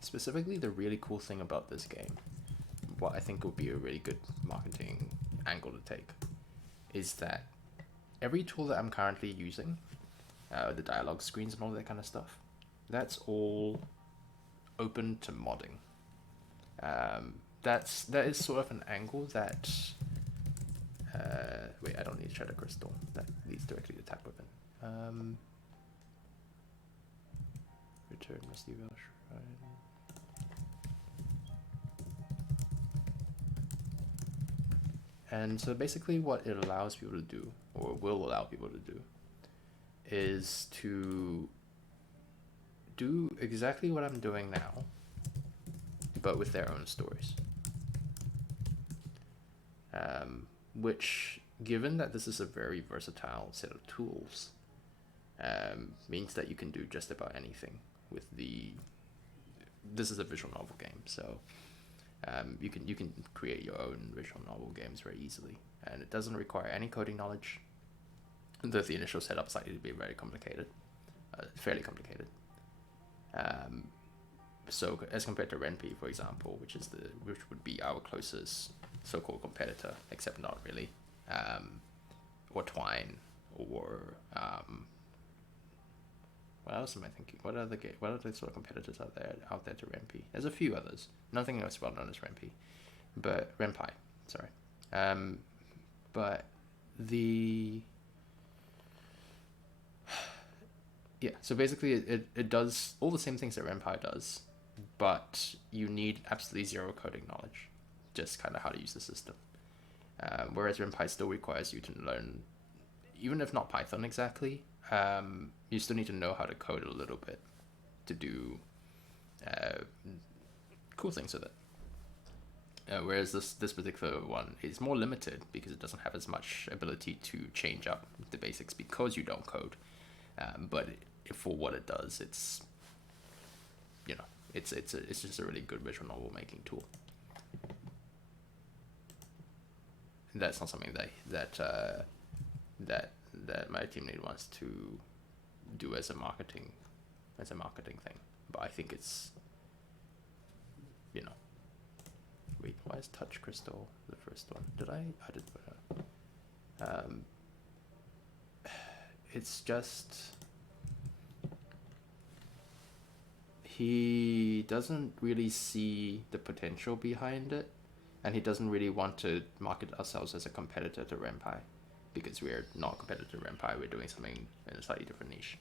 Specifically, the really cool thing about this game, what I think would be a really good marketing angle to take, is that every tool that I'm currently using, the dialogue screens and all that kind of stuff, that's all open to modding. That is sort of an angle that wait, I don't need Shadow Crystal. That leads directly to Tap Weapon. Return Misty Veil Shrine. And so basically what it allows people to do, or will allow people to do, is to do exactly what I'm doing now, but with their own stories. Which, given that this is a very versatile set of tools, means that you can do just about anything with the... This is a visual novel game, so you can create your own visual novel games very easily, and it doesn't require any coding knowledge. The initial setup is likely to be very complicated, fairly complicated. So as compared to Ren'Py, for example, which would be our closest so-called competitor, except not really, or Twine, or what else am I thinking? What other sort of competitors out there to Ren'Py? There's a few others. Nothing as well known as Ren'Py, but Ren'Py, sorry. But the yeah, so basically it does all the same things that Ren'Py does, but you need absolutely zero coding knowledge, just kind of how to use the system. Whereas Ren'Py still requires you to learn, even if not Python exactly, you still need to know how to code a little bit to do cool things with it. Whereas this particular one is more limited because it doesn't have as much ability to change up the basics because you don't code. But for what it does, it's it's just a really good visual novel making tool. And that's not something that my team lead wants to do as a marketing thing. But I think it's wait, why is Touch Crystal the first one? I did put it. It's just he doesn't really see the potential behind it, and he doesn't really want to market ourselves as a competitor to Ren'Py, because we're not a competitor to Ren'Py. We're doing something in a slightly different niche,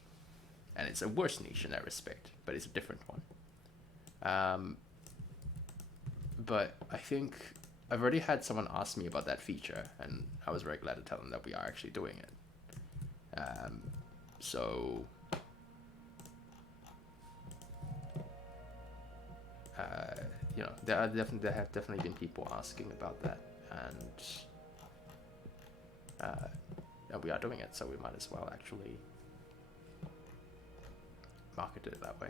and it's a worse niche in that respect, but it's a different one. But I think I've already had someone ask me about that feature, and I was very glad to tell them that we are actually doing it. So you know, there have definitely been people asking about that, and we are doing it, so we might as well actually market it that way.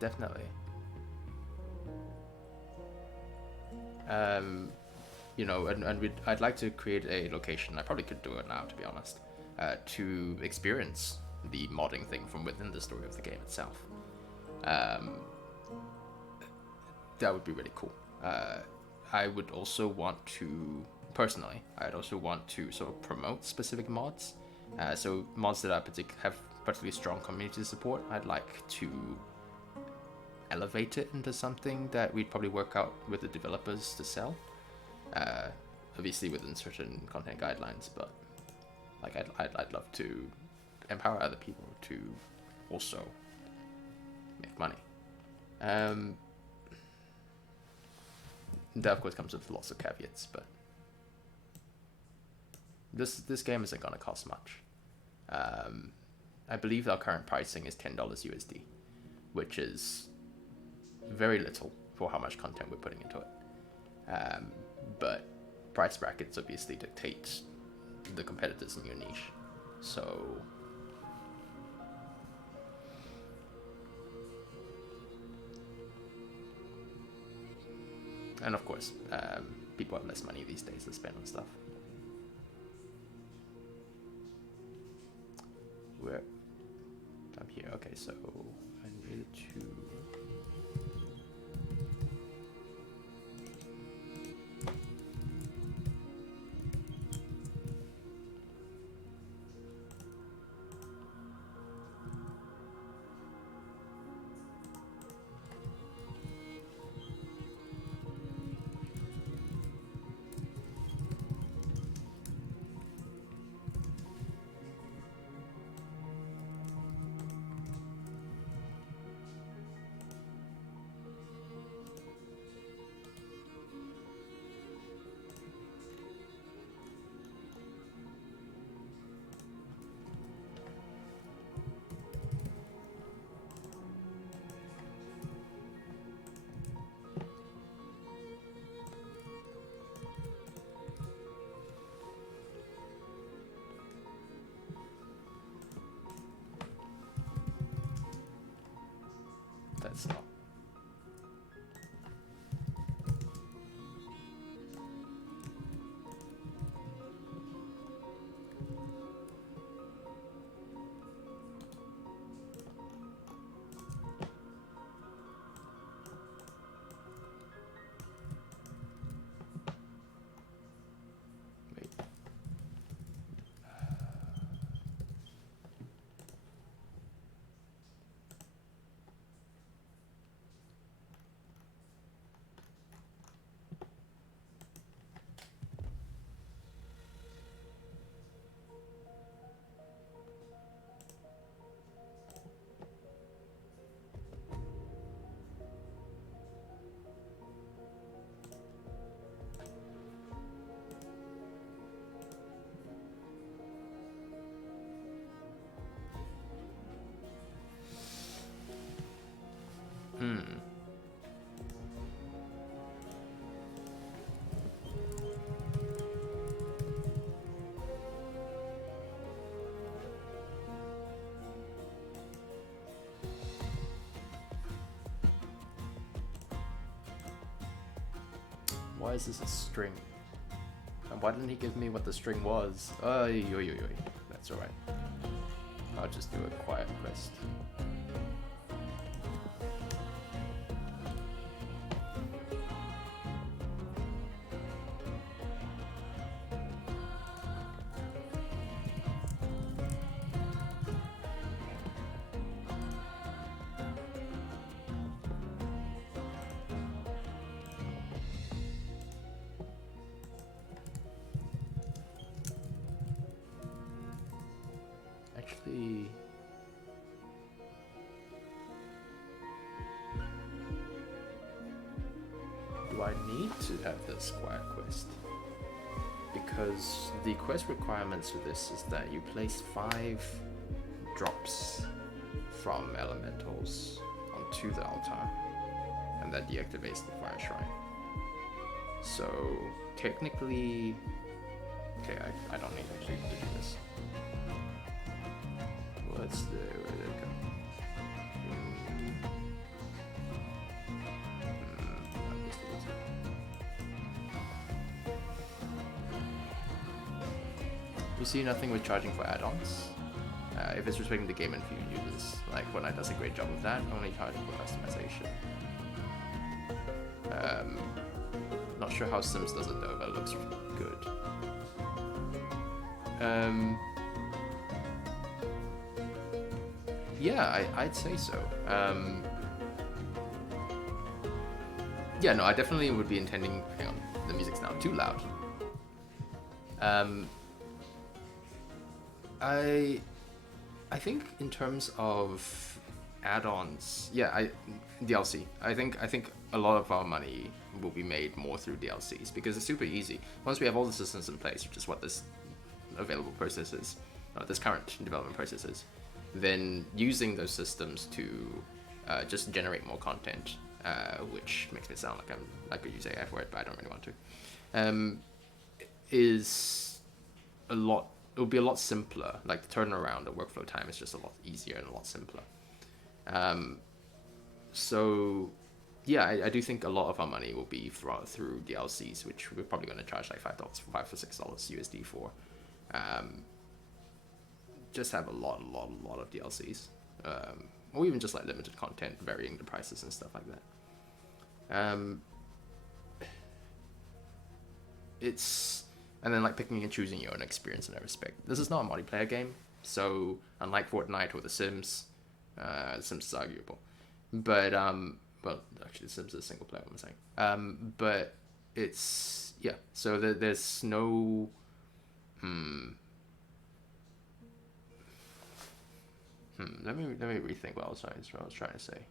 Definitely. You know, and I'd like to create a location. I probably could do it now, to be honest, to experience the modding thing from within the story of the game itself. That would be really cool. I would also want to, personally, I'd also want to sort of promote specific mods. So mods that have particularly strong community support, I'd like to elevate it into something that we'd probably work out with the developers to sell. Obviously within certain content guidelines, but like I'd love to empower other people to also make money. That of course comes with lots of caveats, but this game isn't gonna cost much. I believe our current pricing is $10 USD, which is very little for how much content we're putting into it. But price brackets obviously dictate the competitors in your niche. So and of course, people have less money these days to spend on stuff. I'm here. Okay, so I needed to. That's not. Wait. Why is this a string? And why didn't he give me what the string was? That's alright. I'll just do a quiet quest. actually... Do I need to have the Squire quest? Because the quest requirements for this is that you place 5 drops from elementals onto the altar, and that deactivates the fire shrine. So technically, okay, I don't need actually to do this. What's the, where did it go? You see nothing with charging for add-ons. If it's respecting the game and few users, like Fortnite does a great job of that, only charging for customization. Not sure how Sims does it though, but it looks good. Yeah, I'd say so. Yeah, no, I definitely would be intending... Hang on, the music's now too loud. I think in terms of add-ons, yeah, DLC. I think a lot of our money will be made more through DLCs because it's super easy. Once we have all the systems in place, which is what this available process is, this current development process is, then using those systems to just generate more content, which makes me sound like I use AI for it, but I don't really want to, is a lot. It would be a lot simpler. Like the turnaround, the workflow time is just a lot easier and a lot simpler. So yeah, I do think a lot of our money will be through DLCs, which we're probably going to charge like $5 or $6 USD for. Just have a lot of DLCs, or even just like limited content, varying the prices and stuff like that. And then like picking and choosing your own experience in that respect. This is not a multiplayer game, so unlike Fortnite or The Sims is arguable. But well, actually, The Sims is single player. I'm saying. But it's So there's no. Let me rethink what I was trying to say.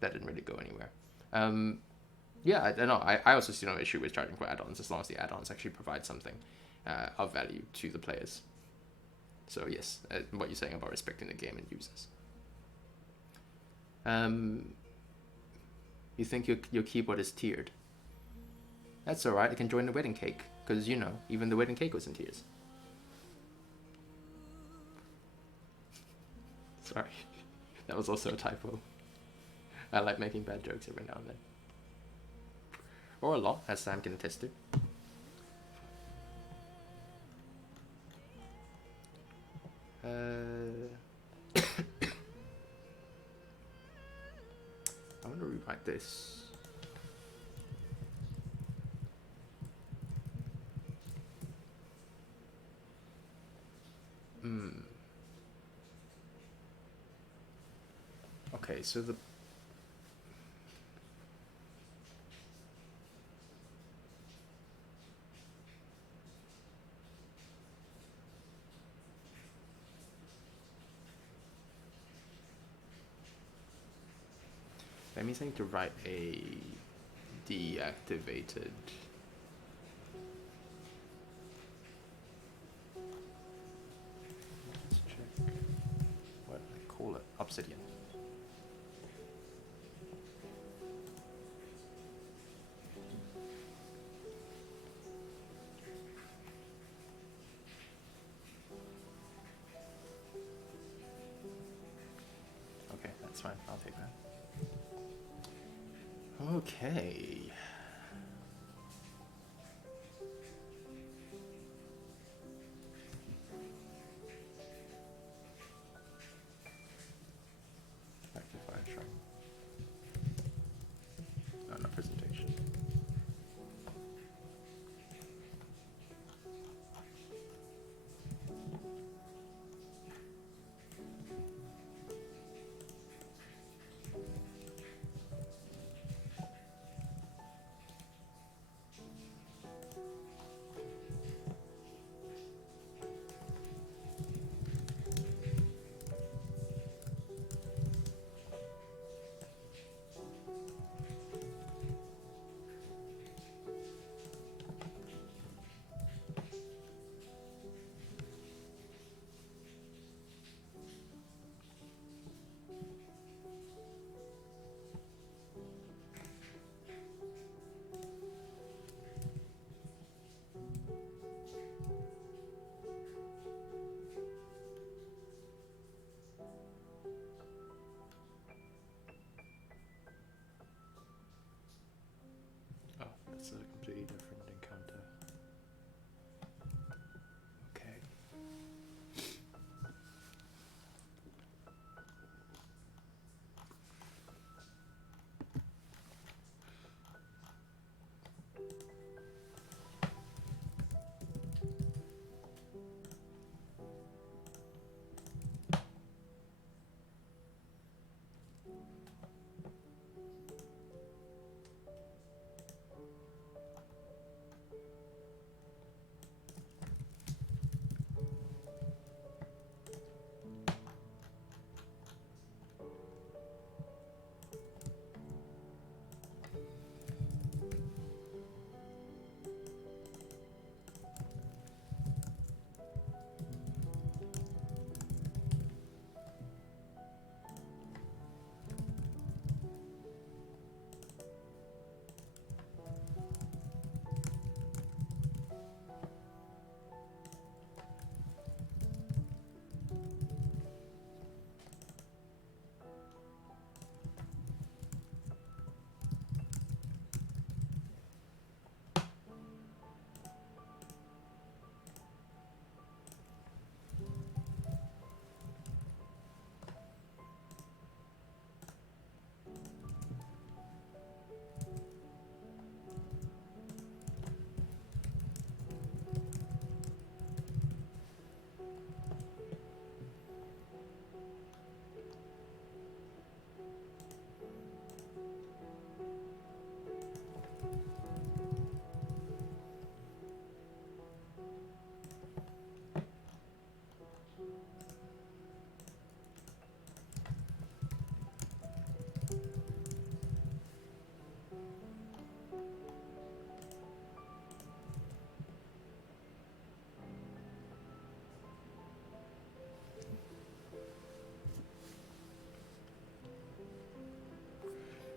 That didn't really go anywhere. Yeah, I don't know. I also see no issue with charging for add-ons as long as the add-ons actually provide something of value to the players. So yes, what you're saying about respecting the game and users. You think your keyboard is tiered? That's alright, it can join the wedding cake, because even the wedding cake was in tears. Sorry, that was also a typo. I like making bad jokes every now and then. Or a lot, as Sam can attest to. I'm gonna rewrite this. Okay, so that means I need to write a deactivated. Let's check what I call it. Obsidian. Okay, that's fine. I'll take that. Okay. Back to fire shrine. Oh, no presentation.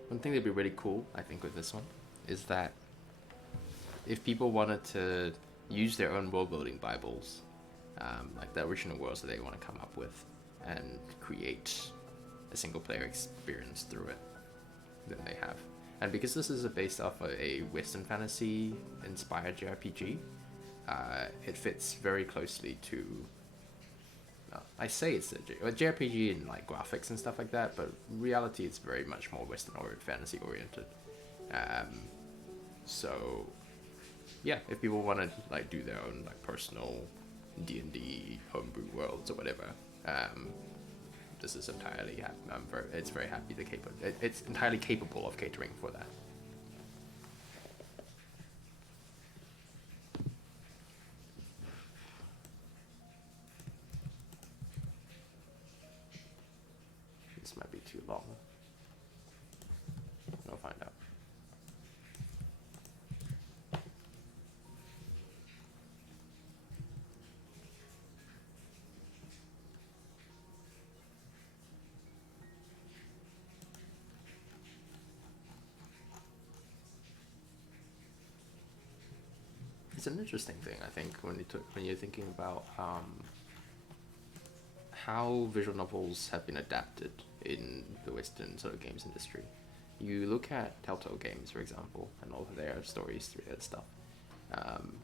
One thing that'd be really cool, I think, with this one is that if people wanted to use their own world building Bibles, like the original worlds that they want to come up with, and create a single player experience through it, then they have. And because this is based off of a Western fantasy inspired JRPG, it fits very closely to. I say it's a JRPG in like graphics and stuff like that, but reality it's very much more Western or fantasy oriented. So yeah, if people want to like do their own like personal D&D homebrew worlds or whatever, this is entirely it's very happy to it's entirely capable of catering for that. This might be too long. We'll find out. It's an interesting thing, I think, when you're thinking about how visual novels have been adapted in the Western sort of games industry. You look at Telltale Games, for example, and all of their stories through their stuff.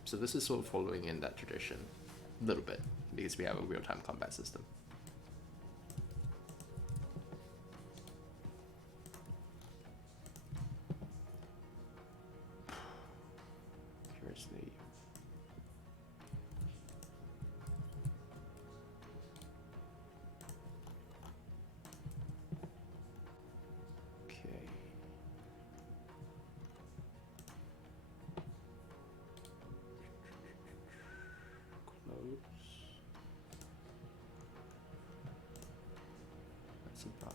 So this is sort of following in that tradition a little bit, because we have a real-time combat system. Seriously. That's a bunch.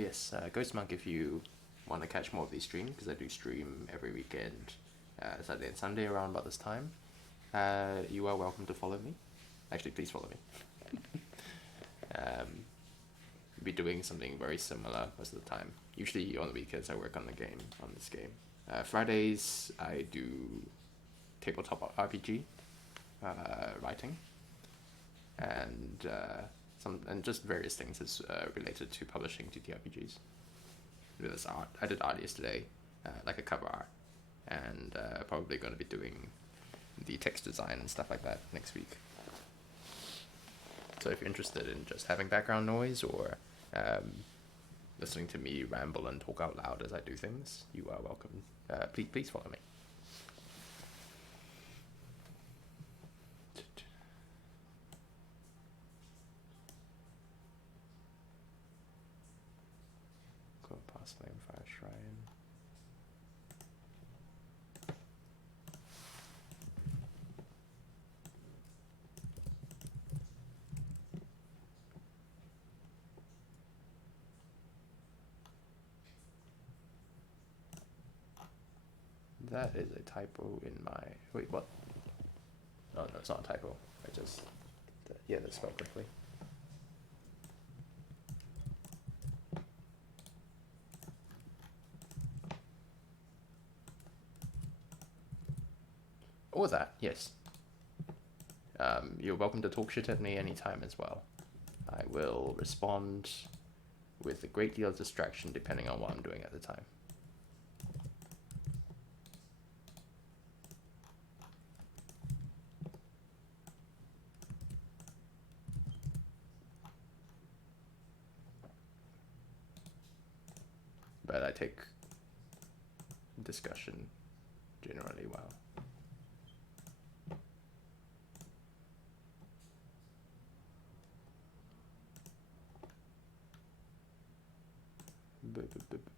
yes, Ghost Monk, if you want to catch more of these streams, because I do stream every weekend, Saturday and Sunday around about this time, you are welcome to follow me. Actually, please follow me. Be doing something very similar most of the time. Usually on the weekends I work on this game. Fridays I do tabletop RPG writing, and just various things as related to publishing TTRPGs. There's art. I did art yesterday, like a cover art, and probably going to be doing the text design and stuff like that next week. So if you're interested in just having background noise or listening to me ramble and talk out loud as I do things, you are welcome. Please follow me. Go past Flamefire Shrine. That is a typo in my... Wait, what? Oh, no, it's not a typo. I just... Yeah, that's spelled correctly. Or that, yes. You're welcome to talk shit at me anytime as well. I will respond with a great deal of distraction depending on what I'm doing at the time. But I take discussion generally well.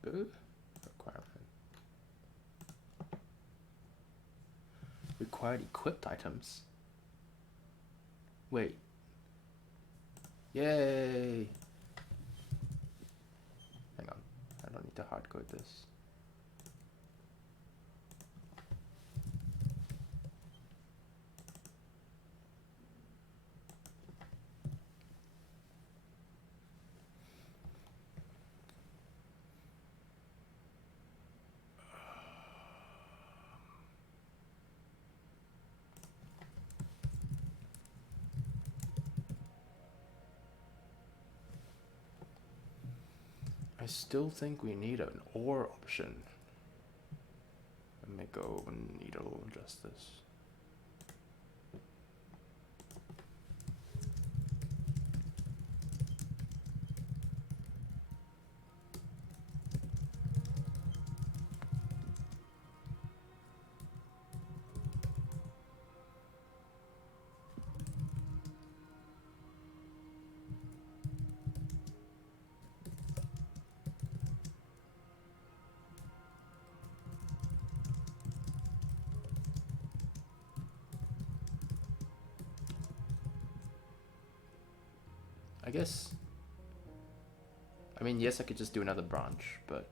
Requirement. Required equipped items. Wait. Yay! Hang on. I don't need to hardcode this. I still think we need an or option. Let me go and needle justice. I guess, I mean, yes, I could just do another branch, but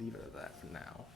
leave it at that for now.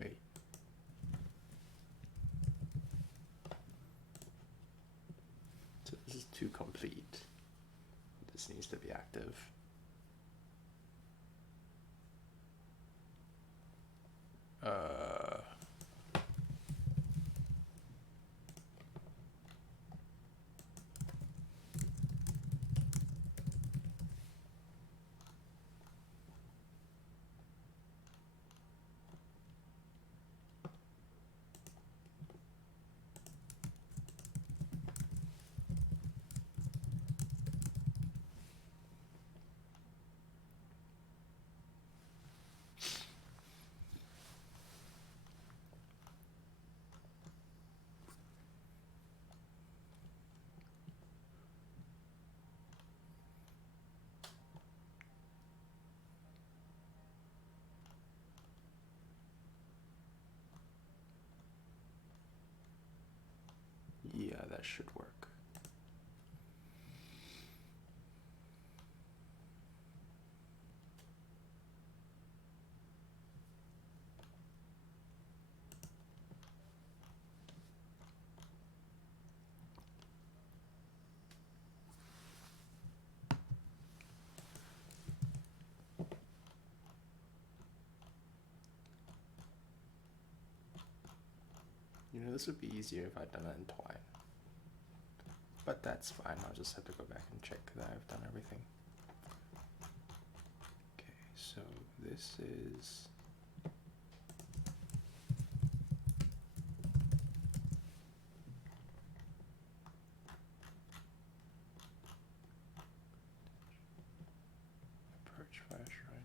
Wait. So this is too complete. This needs to be active. Yeah, that should work. You know, this would be easier if I'd done it in Twine. But that's fine, I'll just have to go back and check that I've done everything. Okay, so this is... Perch Fire Shrine.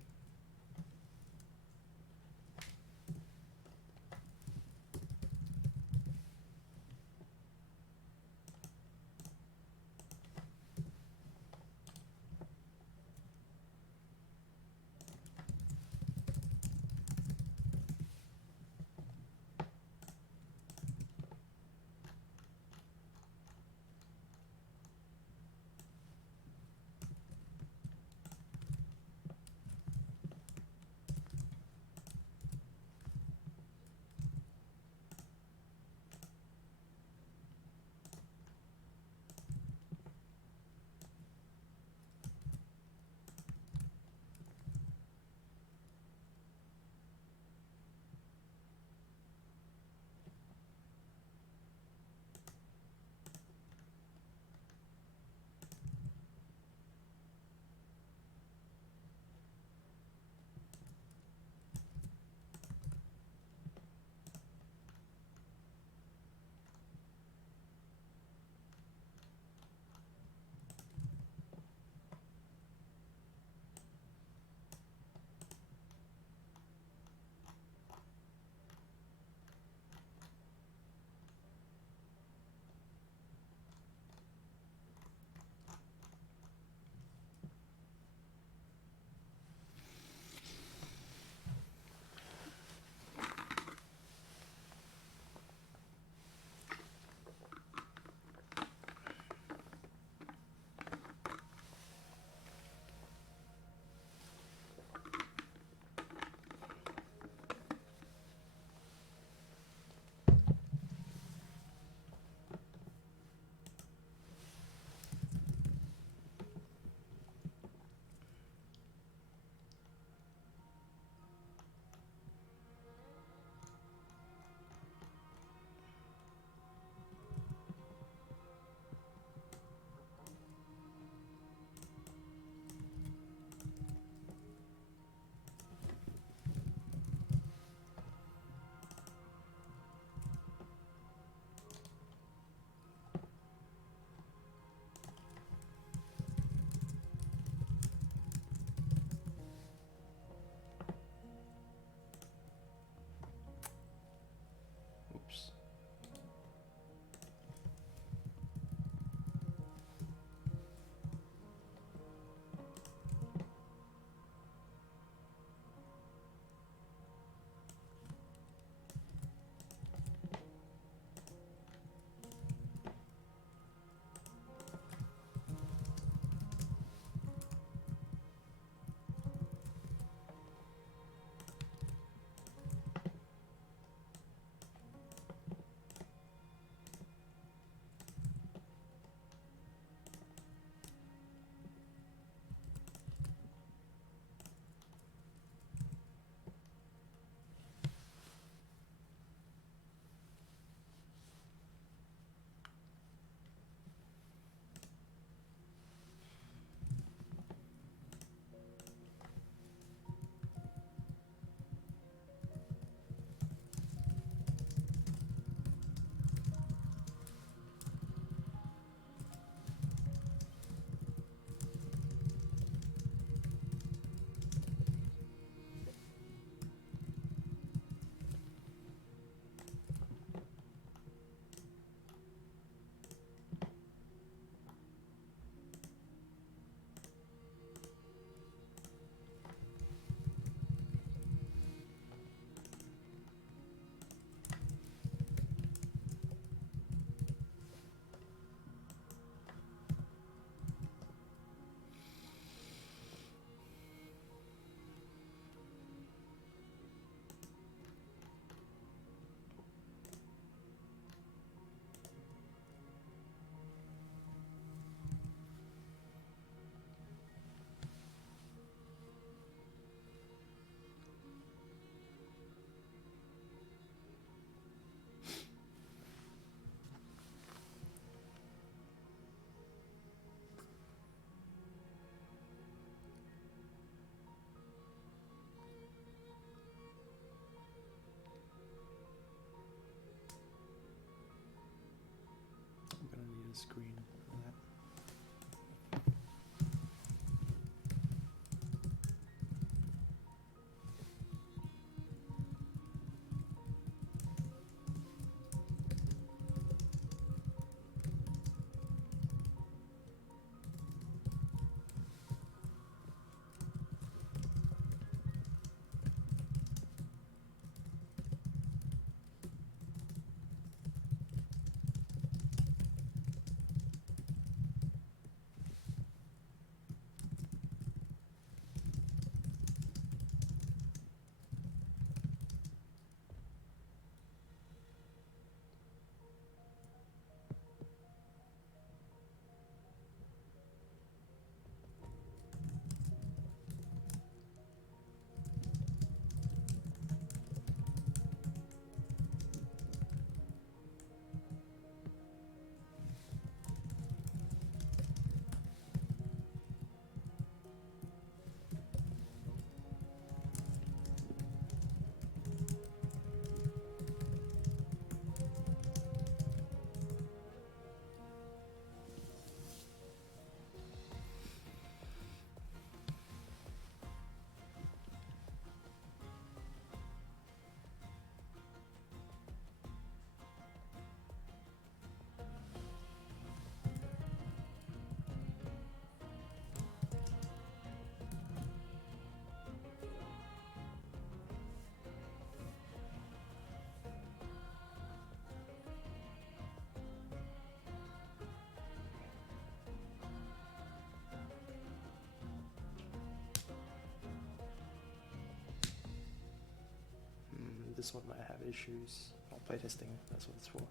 this one might have issues. Or playtesting, that's what it's for.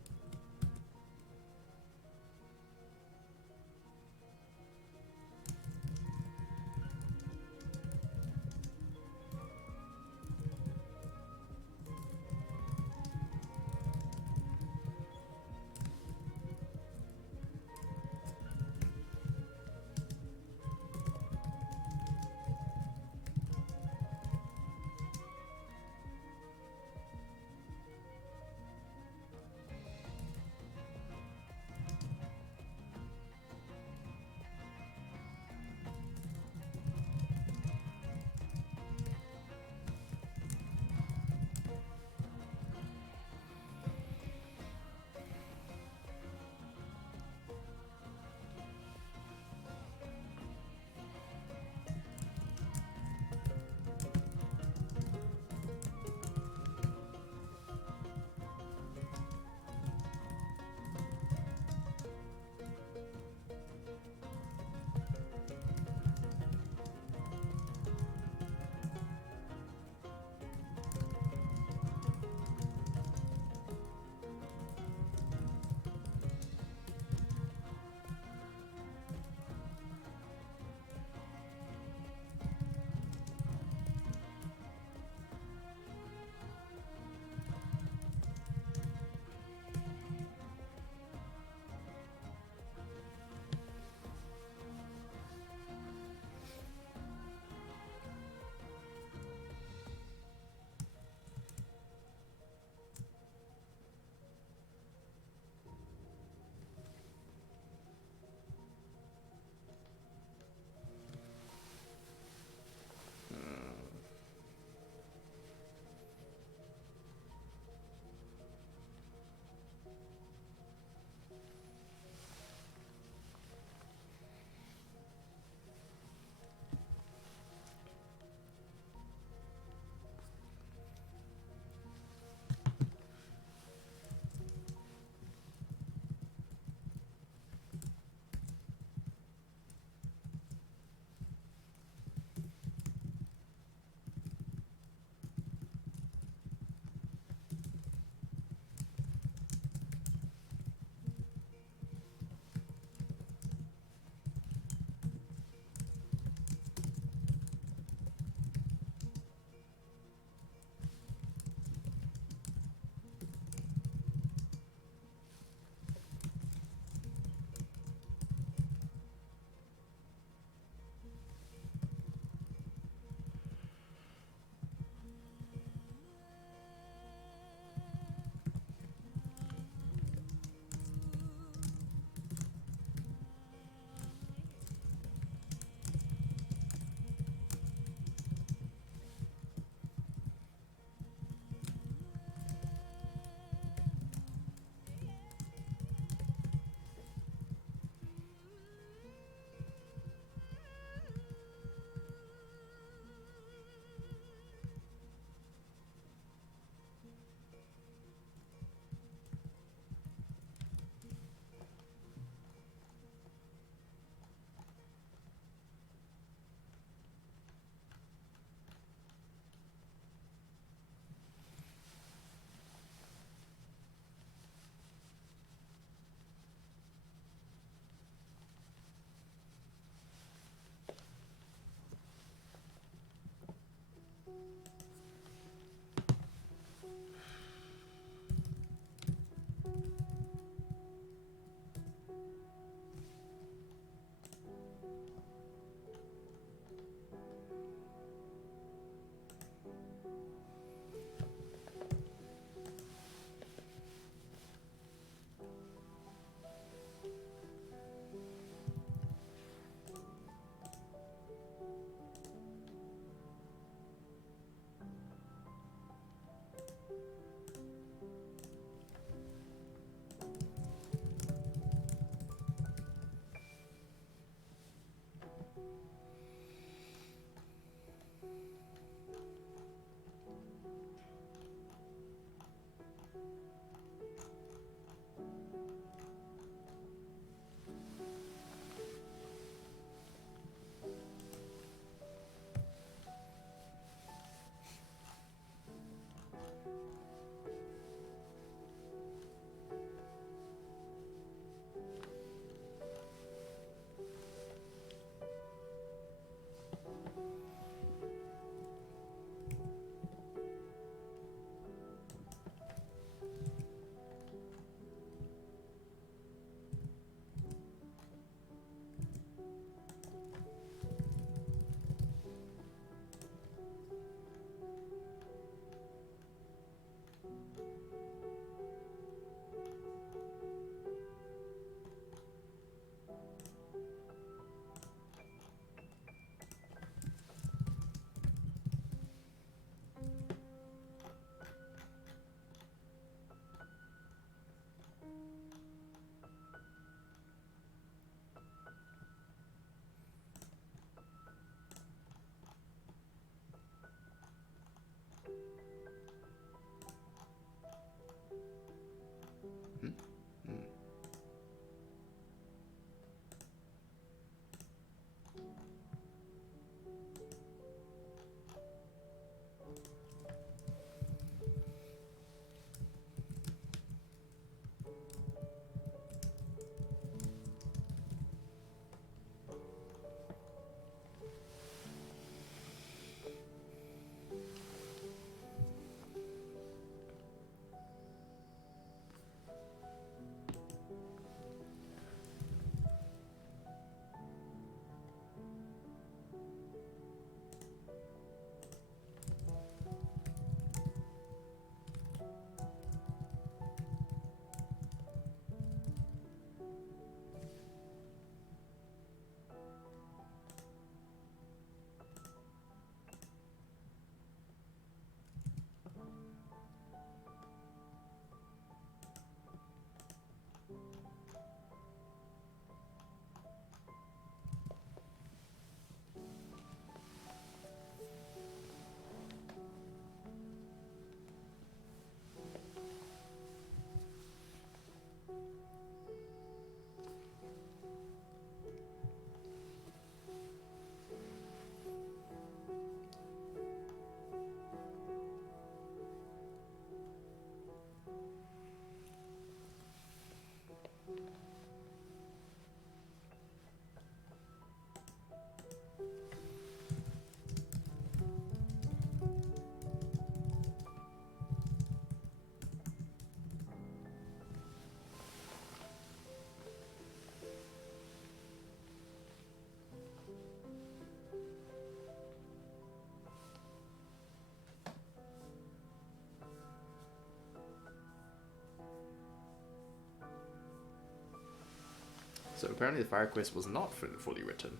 So apparently the fire quest was not fully written,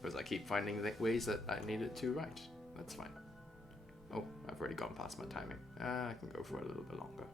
because I keep finding the ways that I needed to write. That's fine. Oh, I've already gone past my timing. I can go for a little bit longer.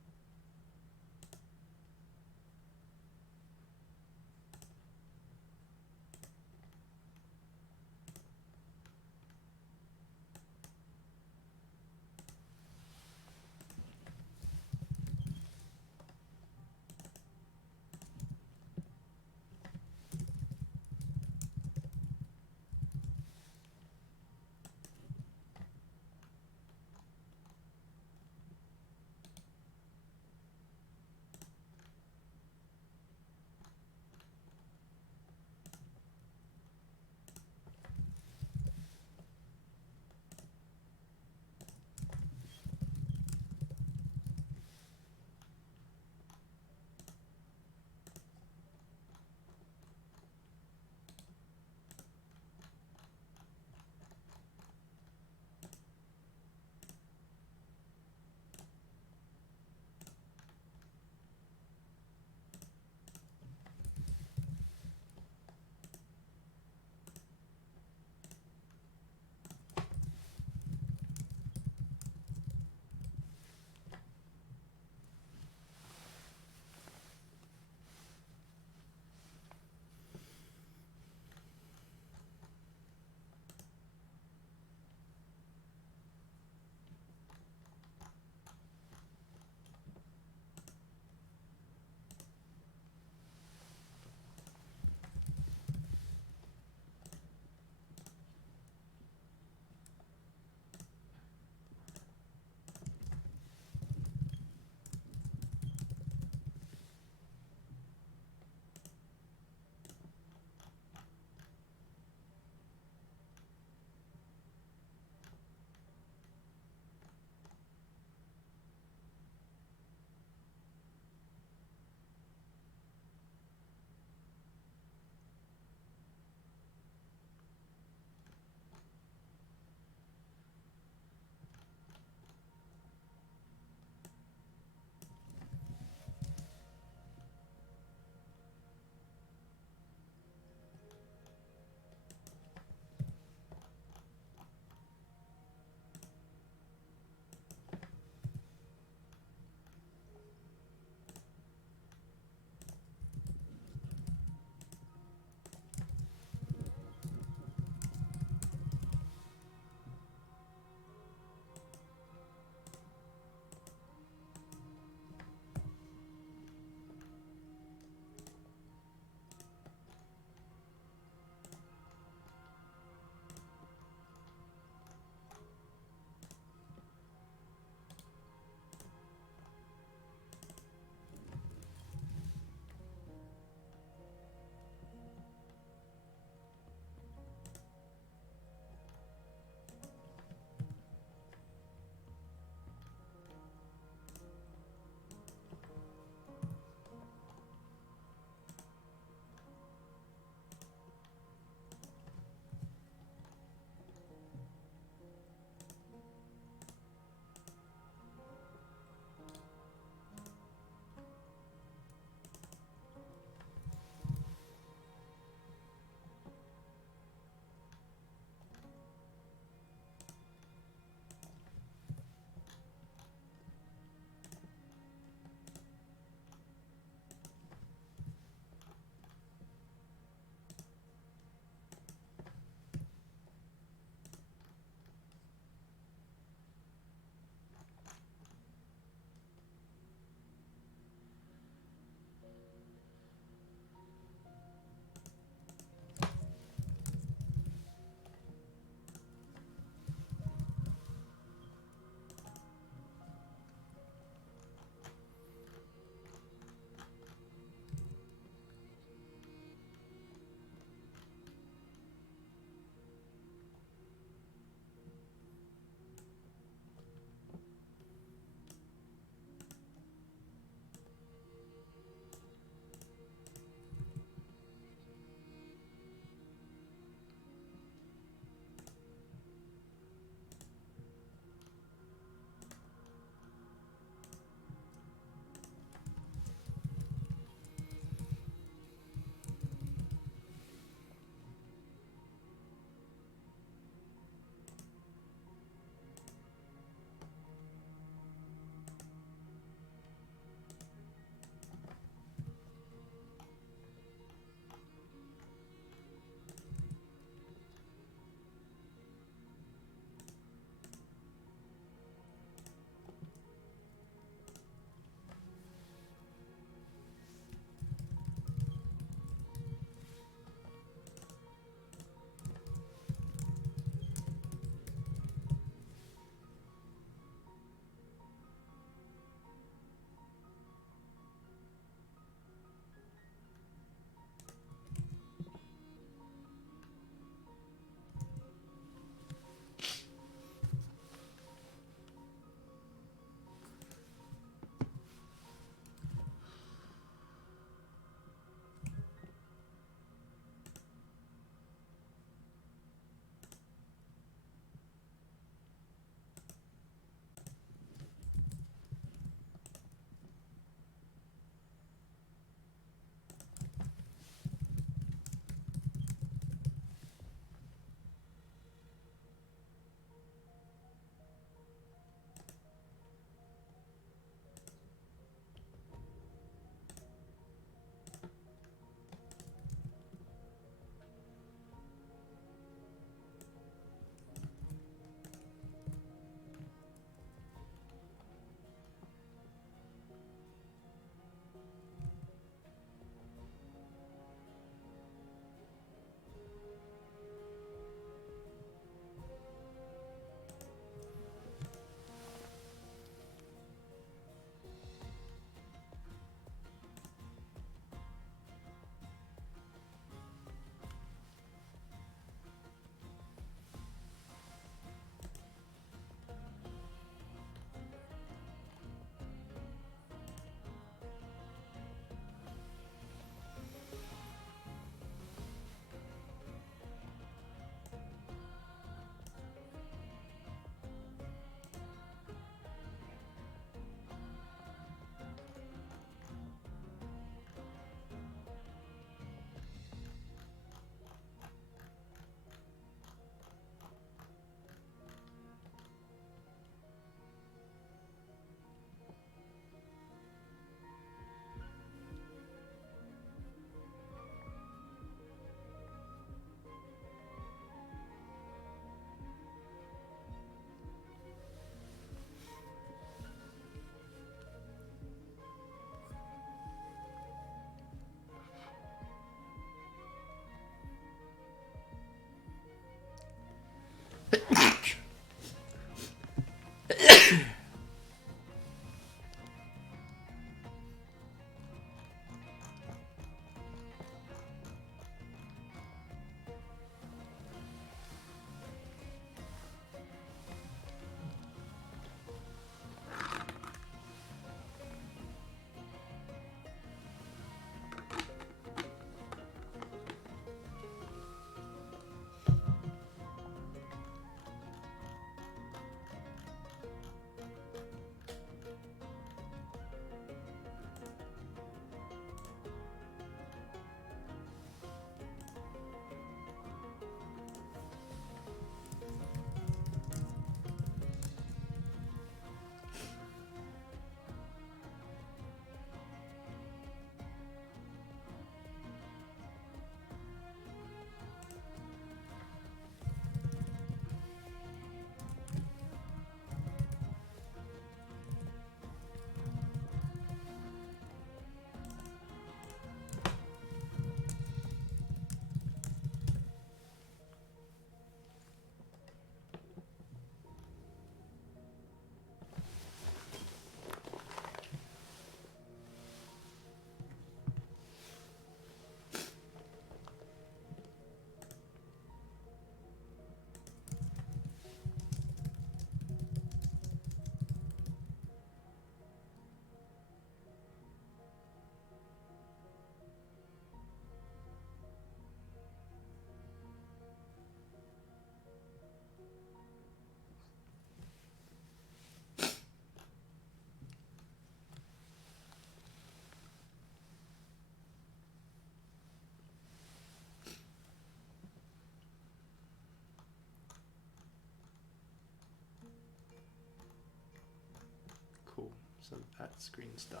So that screen's done.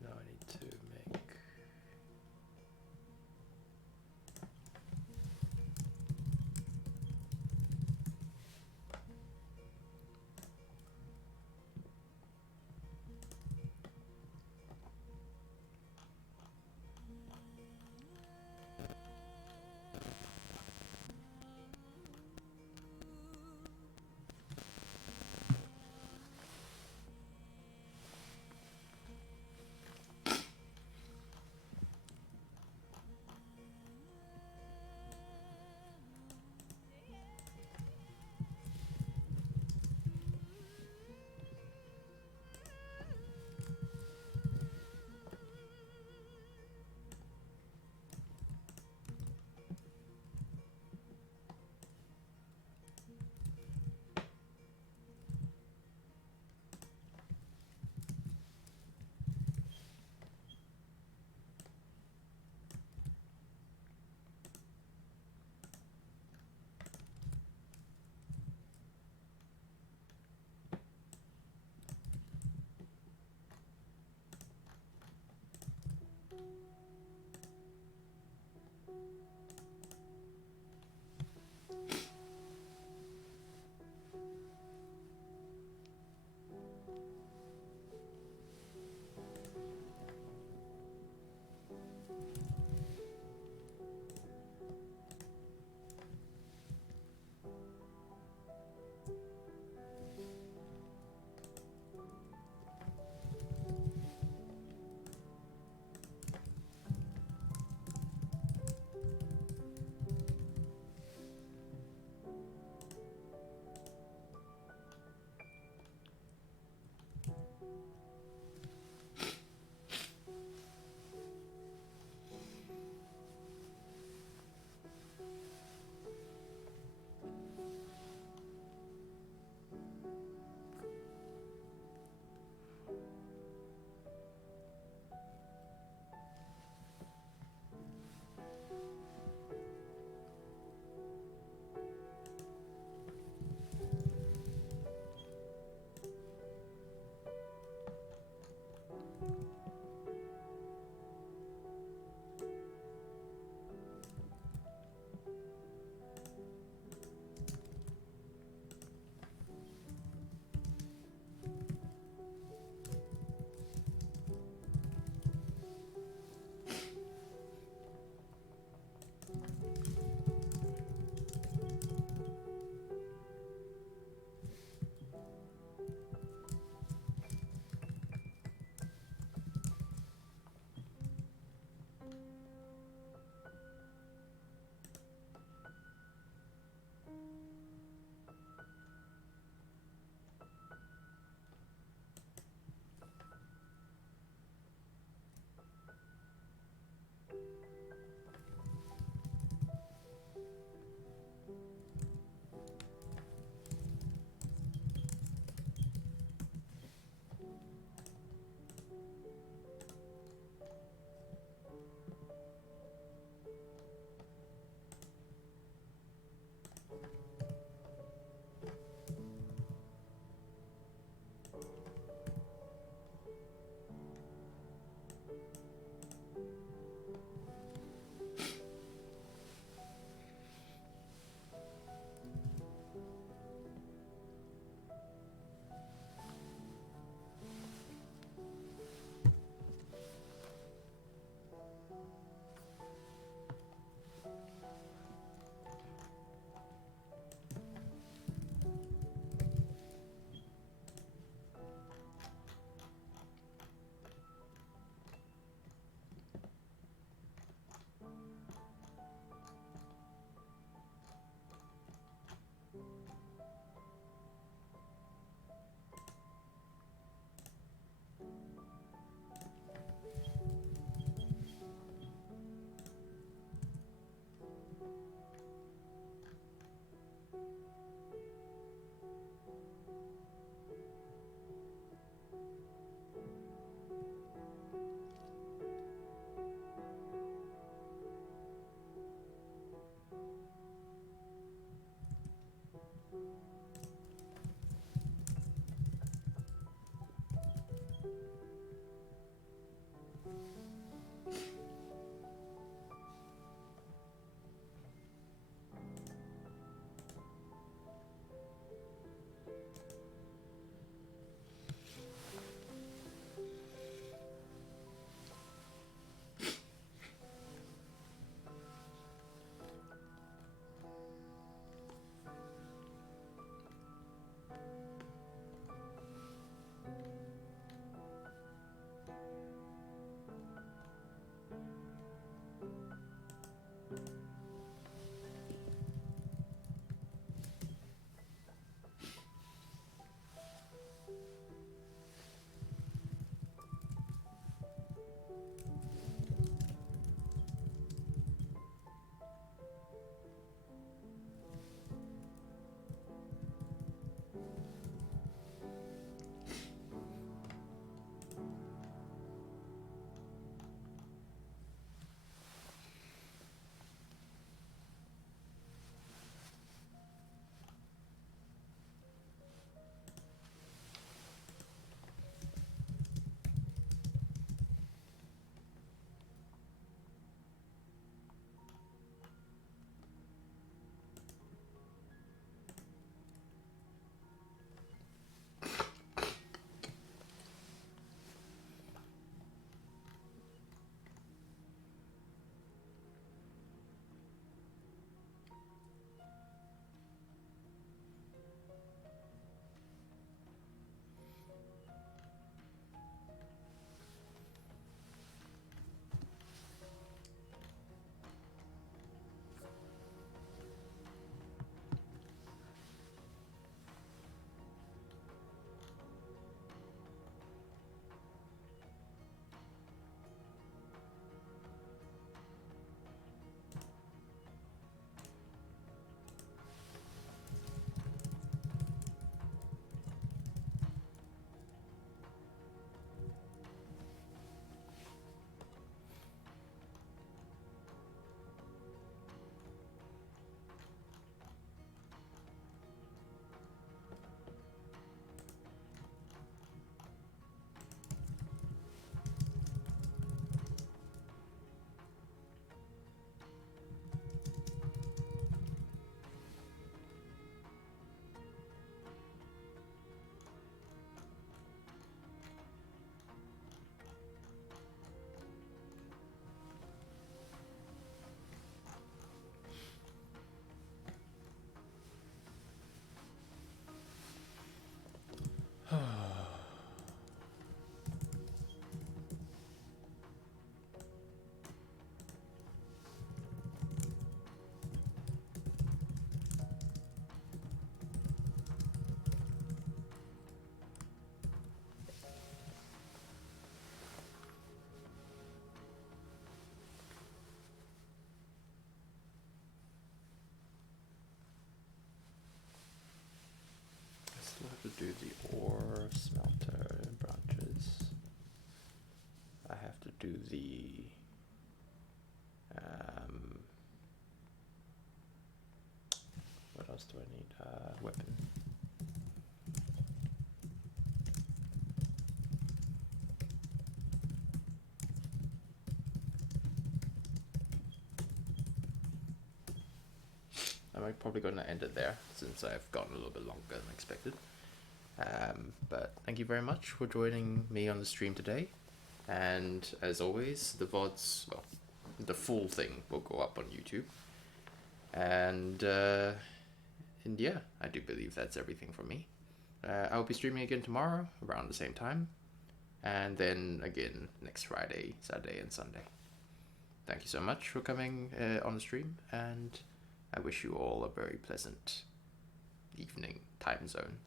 Now I need to make do the what else do I need? Weapon. I'm probably going to end it there since I've gotten a little bit longer than expected. But thank you very much for joining me on the stream today. And as always, the VODs, well, the full thing will go up on YouTube. And yeah, I do believe that's everything from me. I'll be streaming again tomorrow around the same time. And then again next Friday, Saturday, and Sunday. Thank you so much for coming on the stream, and I wish you all a very pleasant evening, time zone,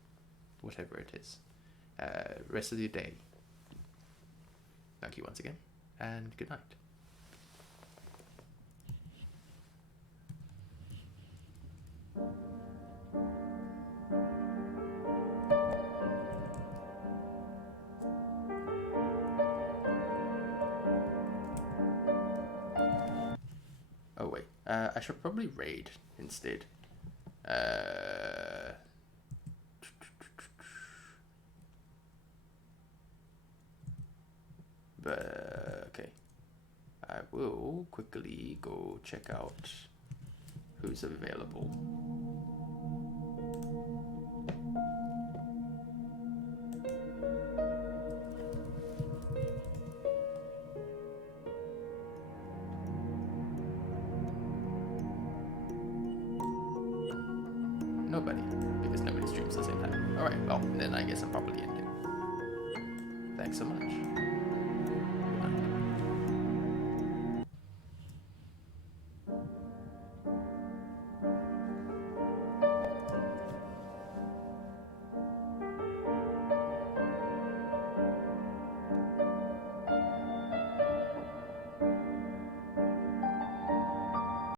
whatever it is. Rest of your day. Thank you once again, and good night. Oh wait, I should probably raid instead. But okay, I will quickly go check out who's available. Nobody, because nobody streams at the same time. Alright, well, then I guess I'm probably ending. Thanks so much.